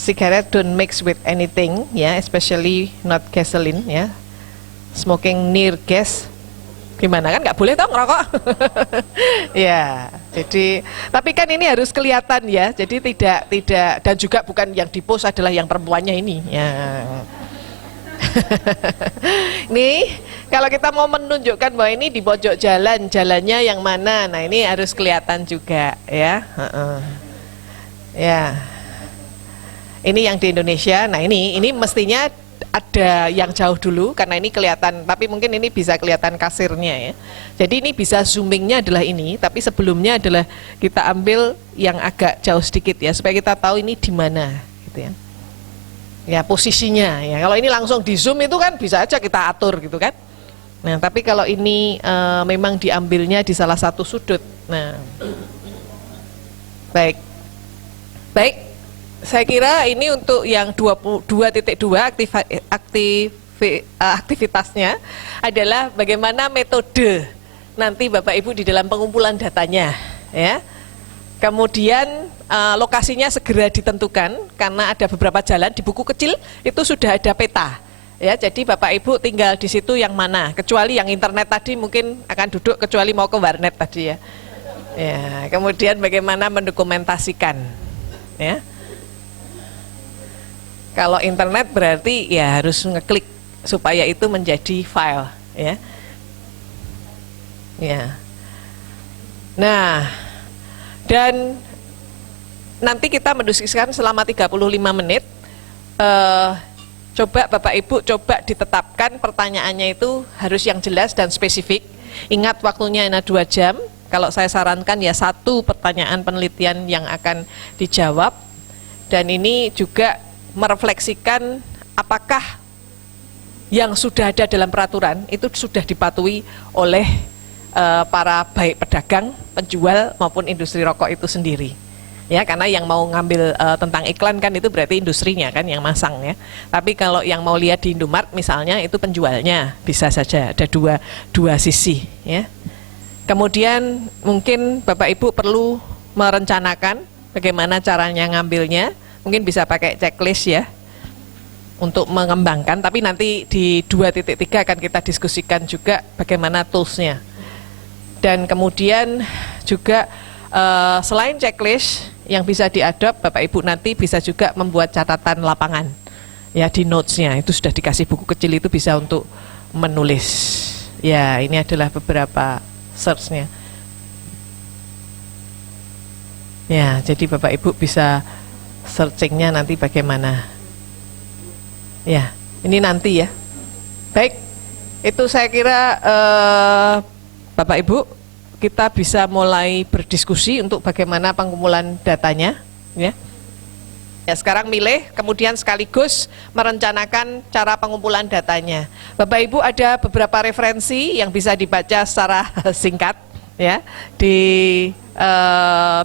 cigarette don't mix with anything ya, especially not gasoline ya. Smoking near gas gimana kan, nggak boleh toh ngerokok. Ya, jadi tapi kan ini harus kelihatan ya. Jadi tidak dan juga bukan yang di-post adalah yang perempuannya ini ya. Nih kalau kita mau menunjukkan bahwa ini di pojok jalannya yang mana, nah ini harus kelihatan juga ya. Ya, ini yang di Indonesia. Nah ini mestinya ada yang jauh dulu karena ini kelihatan, tapi mungkin ini bisa kelihatan kasirnya ya. Jadi ini bisa zoomingnya adalah ini, tapi sebelumnya adalah kita ambil yang agak jauh sedikit ya supaya kita tahu ini di mana, gitu ya. ya posisinya ya. Kalau ini langsung di zoom itu kan bisa aja kita atur gitu kan. Nah tapi kalau ini memang diambilnya di salah satu sudut. Nah baik, saya kira ini untuk yang 2.2 aktivitasnya adalah bagaimana metode nanti Bapak Ibu di dalam pengumpulan datanya ya. Kemudian lokasinya segera ditentukan karena ada beberapa jalan di buku kecil itu sudah ada peta. Ya, jadi Bapak Ibu tinggal di situ yang mana, kecuali yang internet tadi mungkin akan duduk kecuali mau ke warnet tadi ya. Ya, kemudian bagaimana mendokumentasikan ya. Kalau internet berarti ya harus ngeklik supaya itu menjadi file ya. Ya. Nah, dan nanti kita mendiskusikan selama 35 menit. Coba Bapak Ibu coba ditetapkan pertanyaannya itu harus yang jelas dan spesifik. Ingat waktunya 2 jam. Kalau saya sarankan ya 1 pertanyaan penelitian yang akan dijawab. Dan ini juga merefleksikan apakah yang sudah ada dalam peraturan itu sudah dipatuhi oleh para baik pedagang, penjual maupun industri rokok itu sendiri. Ya, karena yang mau ngambil tentang iklan kan itu berarti industrinya kan yang masang ya. Tapi kalau yang mau lihat di Indomart misalnya itu penjualnya, bisa saja ada dua sisi ya. Kemudian mungkin Bapak Ibu perlu merencanakan bagaimana caranya ngambilnya. Mungkin bisa pakai checklist ya untuk mengembangkan, tapi nanti di 2.3 akan kita diskusikan juga bagaimana toolsnya. Dan kemudian juga selain checklist yang bisa diadopt, Bapak Ibu nanti bisa juga membuat catatan lapangan ya di notesnya. Itu sudah dikasih buku kecil itu bisa untuk menulis. Ya, ini adalah beberapa search-nya. Ya, jadi Bapak Ibu bisa searchingnya nanti bagaimana. Ya, ini nanti ya. Baik, itu saya kira Bapak Ibu kita bisa mulai berdiskusi untuk bagaimana pengumpulan datanya ya. Ya, sekarang milih kemudian sekaligus merencanakan cara pengumpulan datanya. Bapak Ibu ada beberapa referensi yang bisa dibaca secara singkat ya di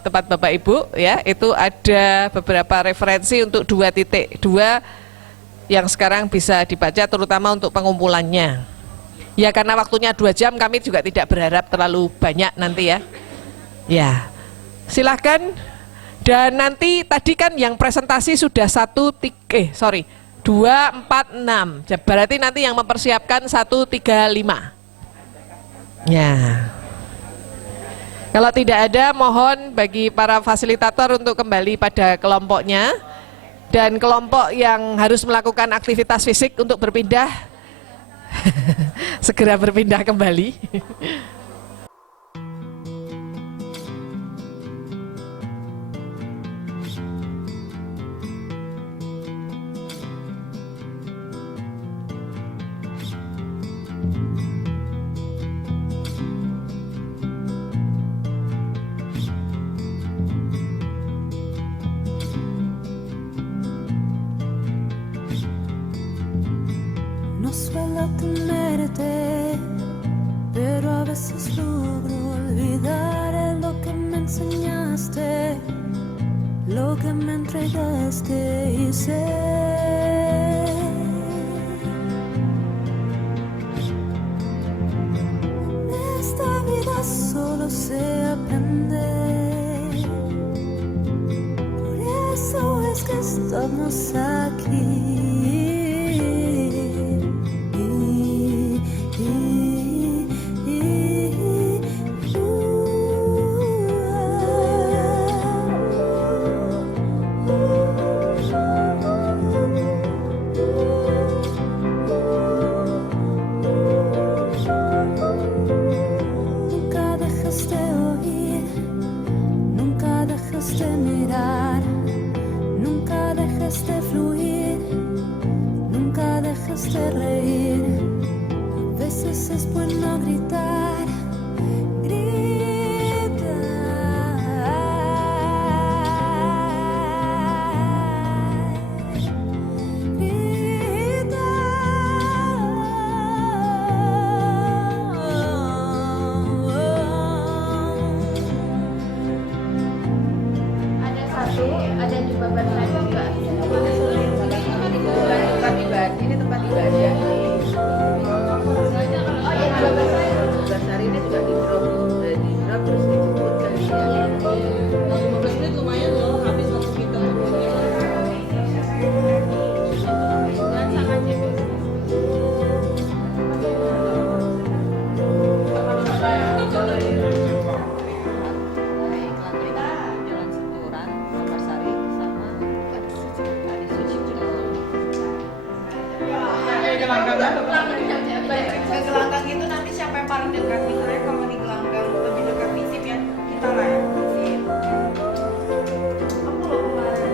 tempat Bapak Ibu ya. Itu ada beberapa referensi untuk 2.2 yang sekarang bisa dibaca terutama untuk pengumpulannya. Ya karena waktunya 2 jam kami juga tidak berharap terlalu banyak nanti ya. Ya, silahkan. Dan nanti tadi kan yang presentasi sudah 2, 4, 6. Berarti nanti yang mempersiapkan 1, 3, 5. Ya. Kalau tidak ada mohon bagi para fasilitator untuk kembali pada kelompoknya. Dan kelompok yang harus melakukan aktivitas fisik untuk berpindah segera berpindah kembali. No suelo tenerte, pero a veces logro olvidar lo que me enseñaste, lo que me entregaste y sé. En esta vida solo se aprende, por eso es que estamos aquí. Nunca dejas de oír, nunca dejas de mirar, nunca dejas de fluir, nunca dejas de reír. A veces es bueno gritar, gritar. Ke gelanggang itu nanti siapa yang paling dekat, misalnya kalau di gelanggang lebih dekat visip ya kita lah ya visip. Aku loh kemarin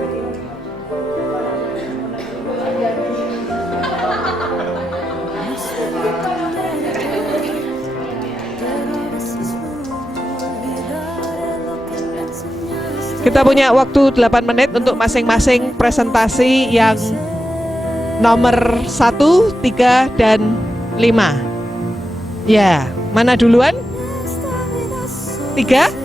Kita punya waktu 8 menit untuk masing-masing presentasi yang nomor 1, 3, dan 5. Ya, mana duluan? 3?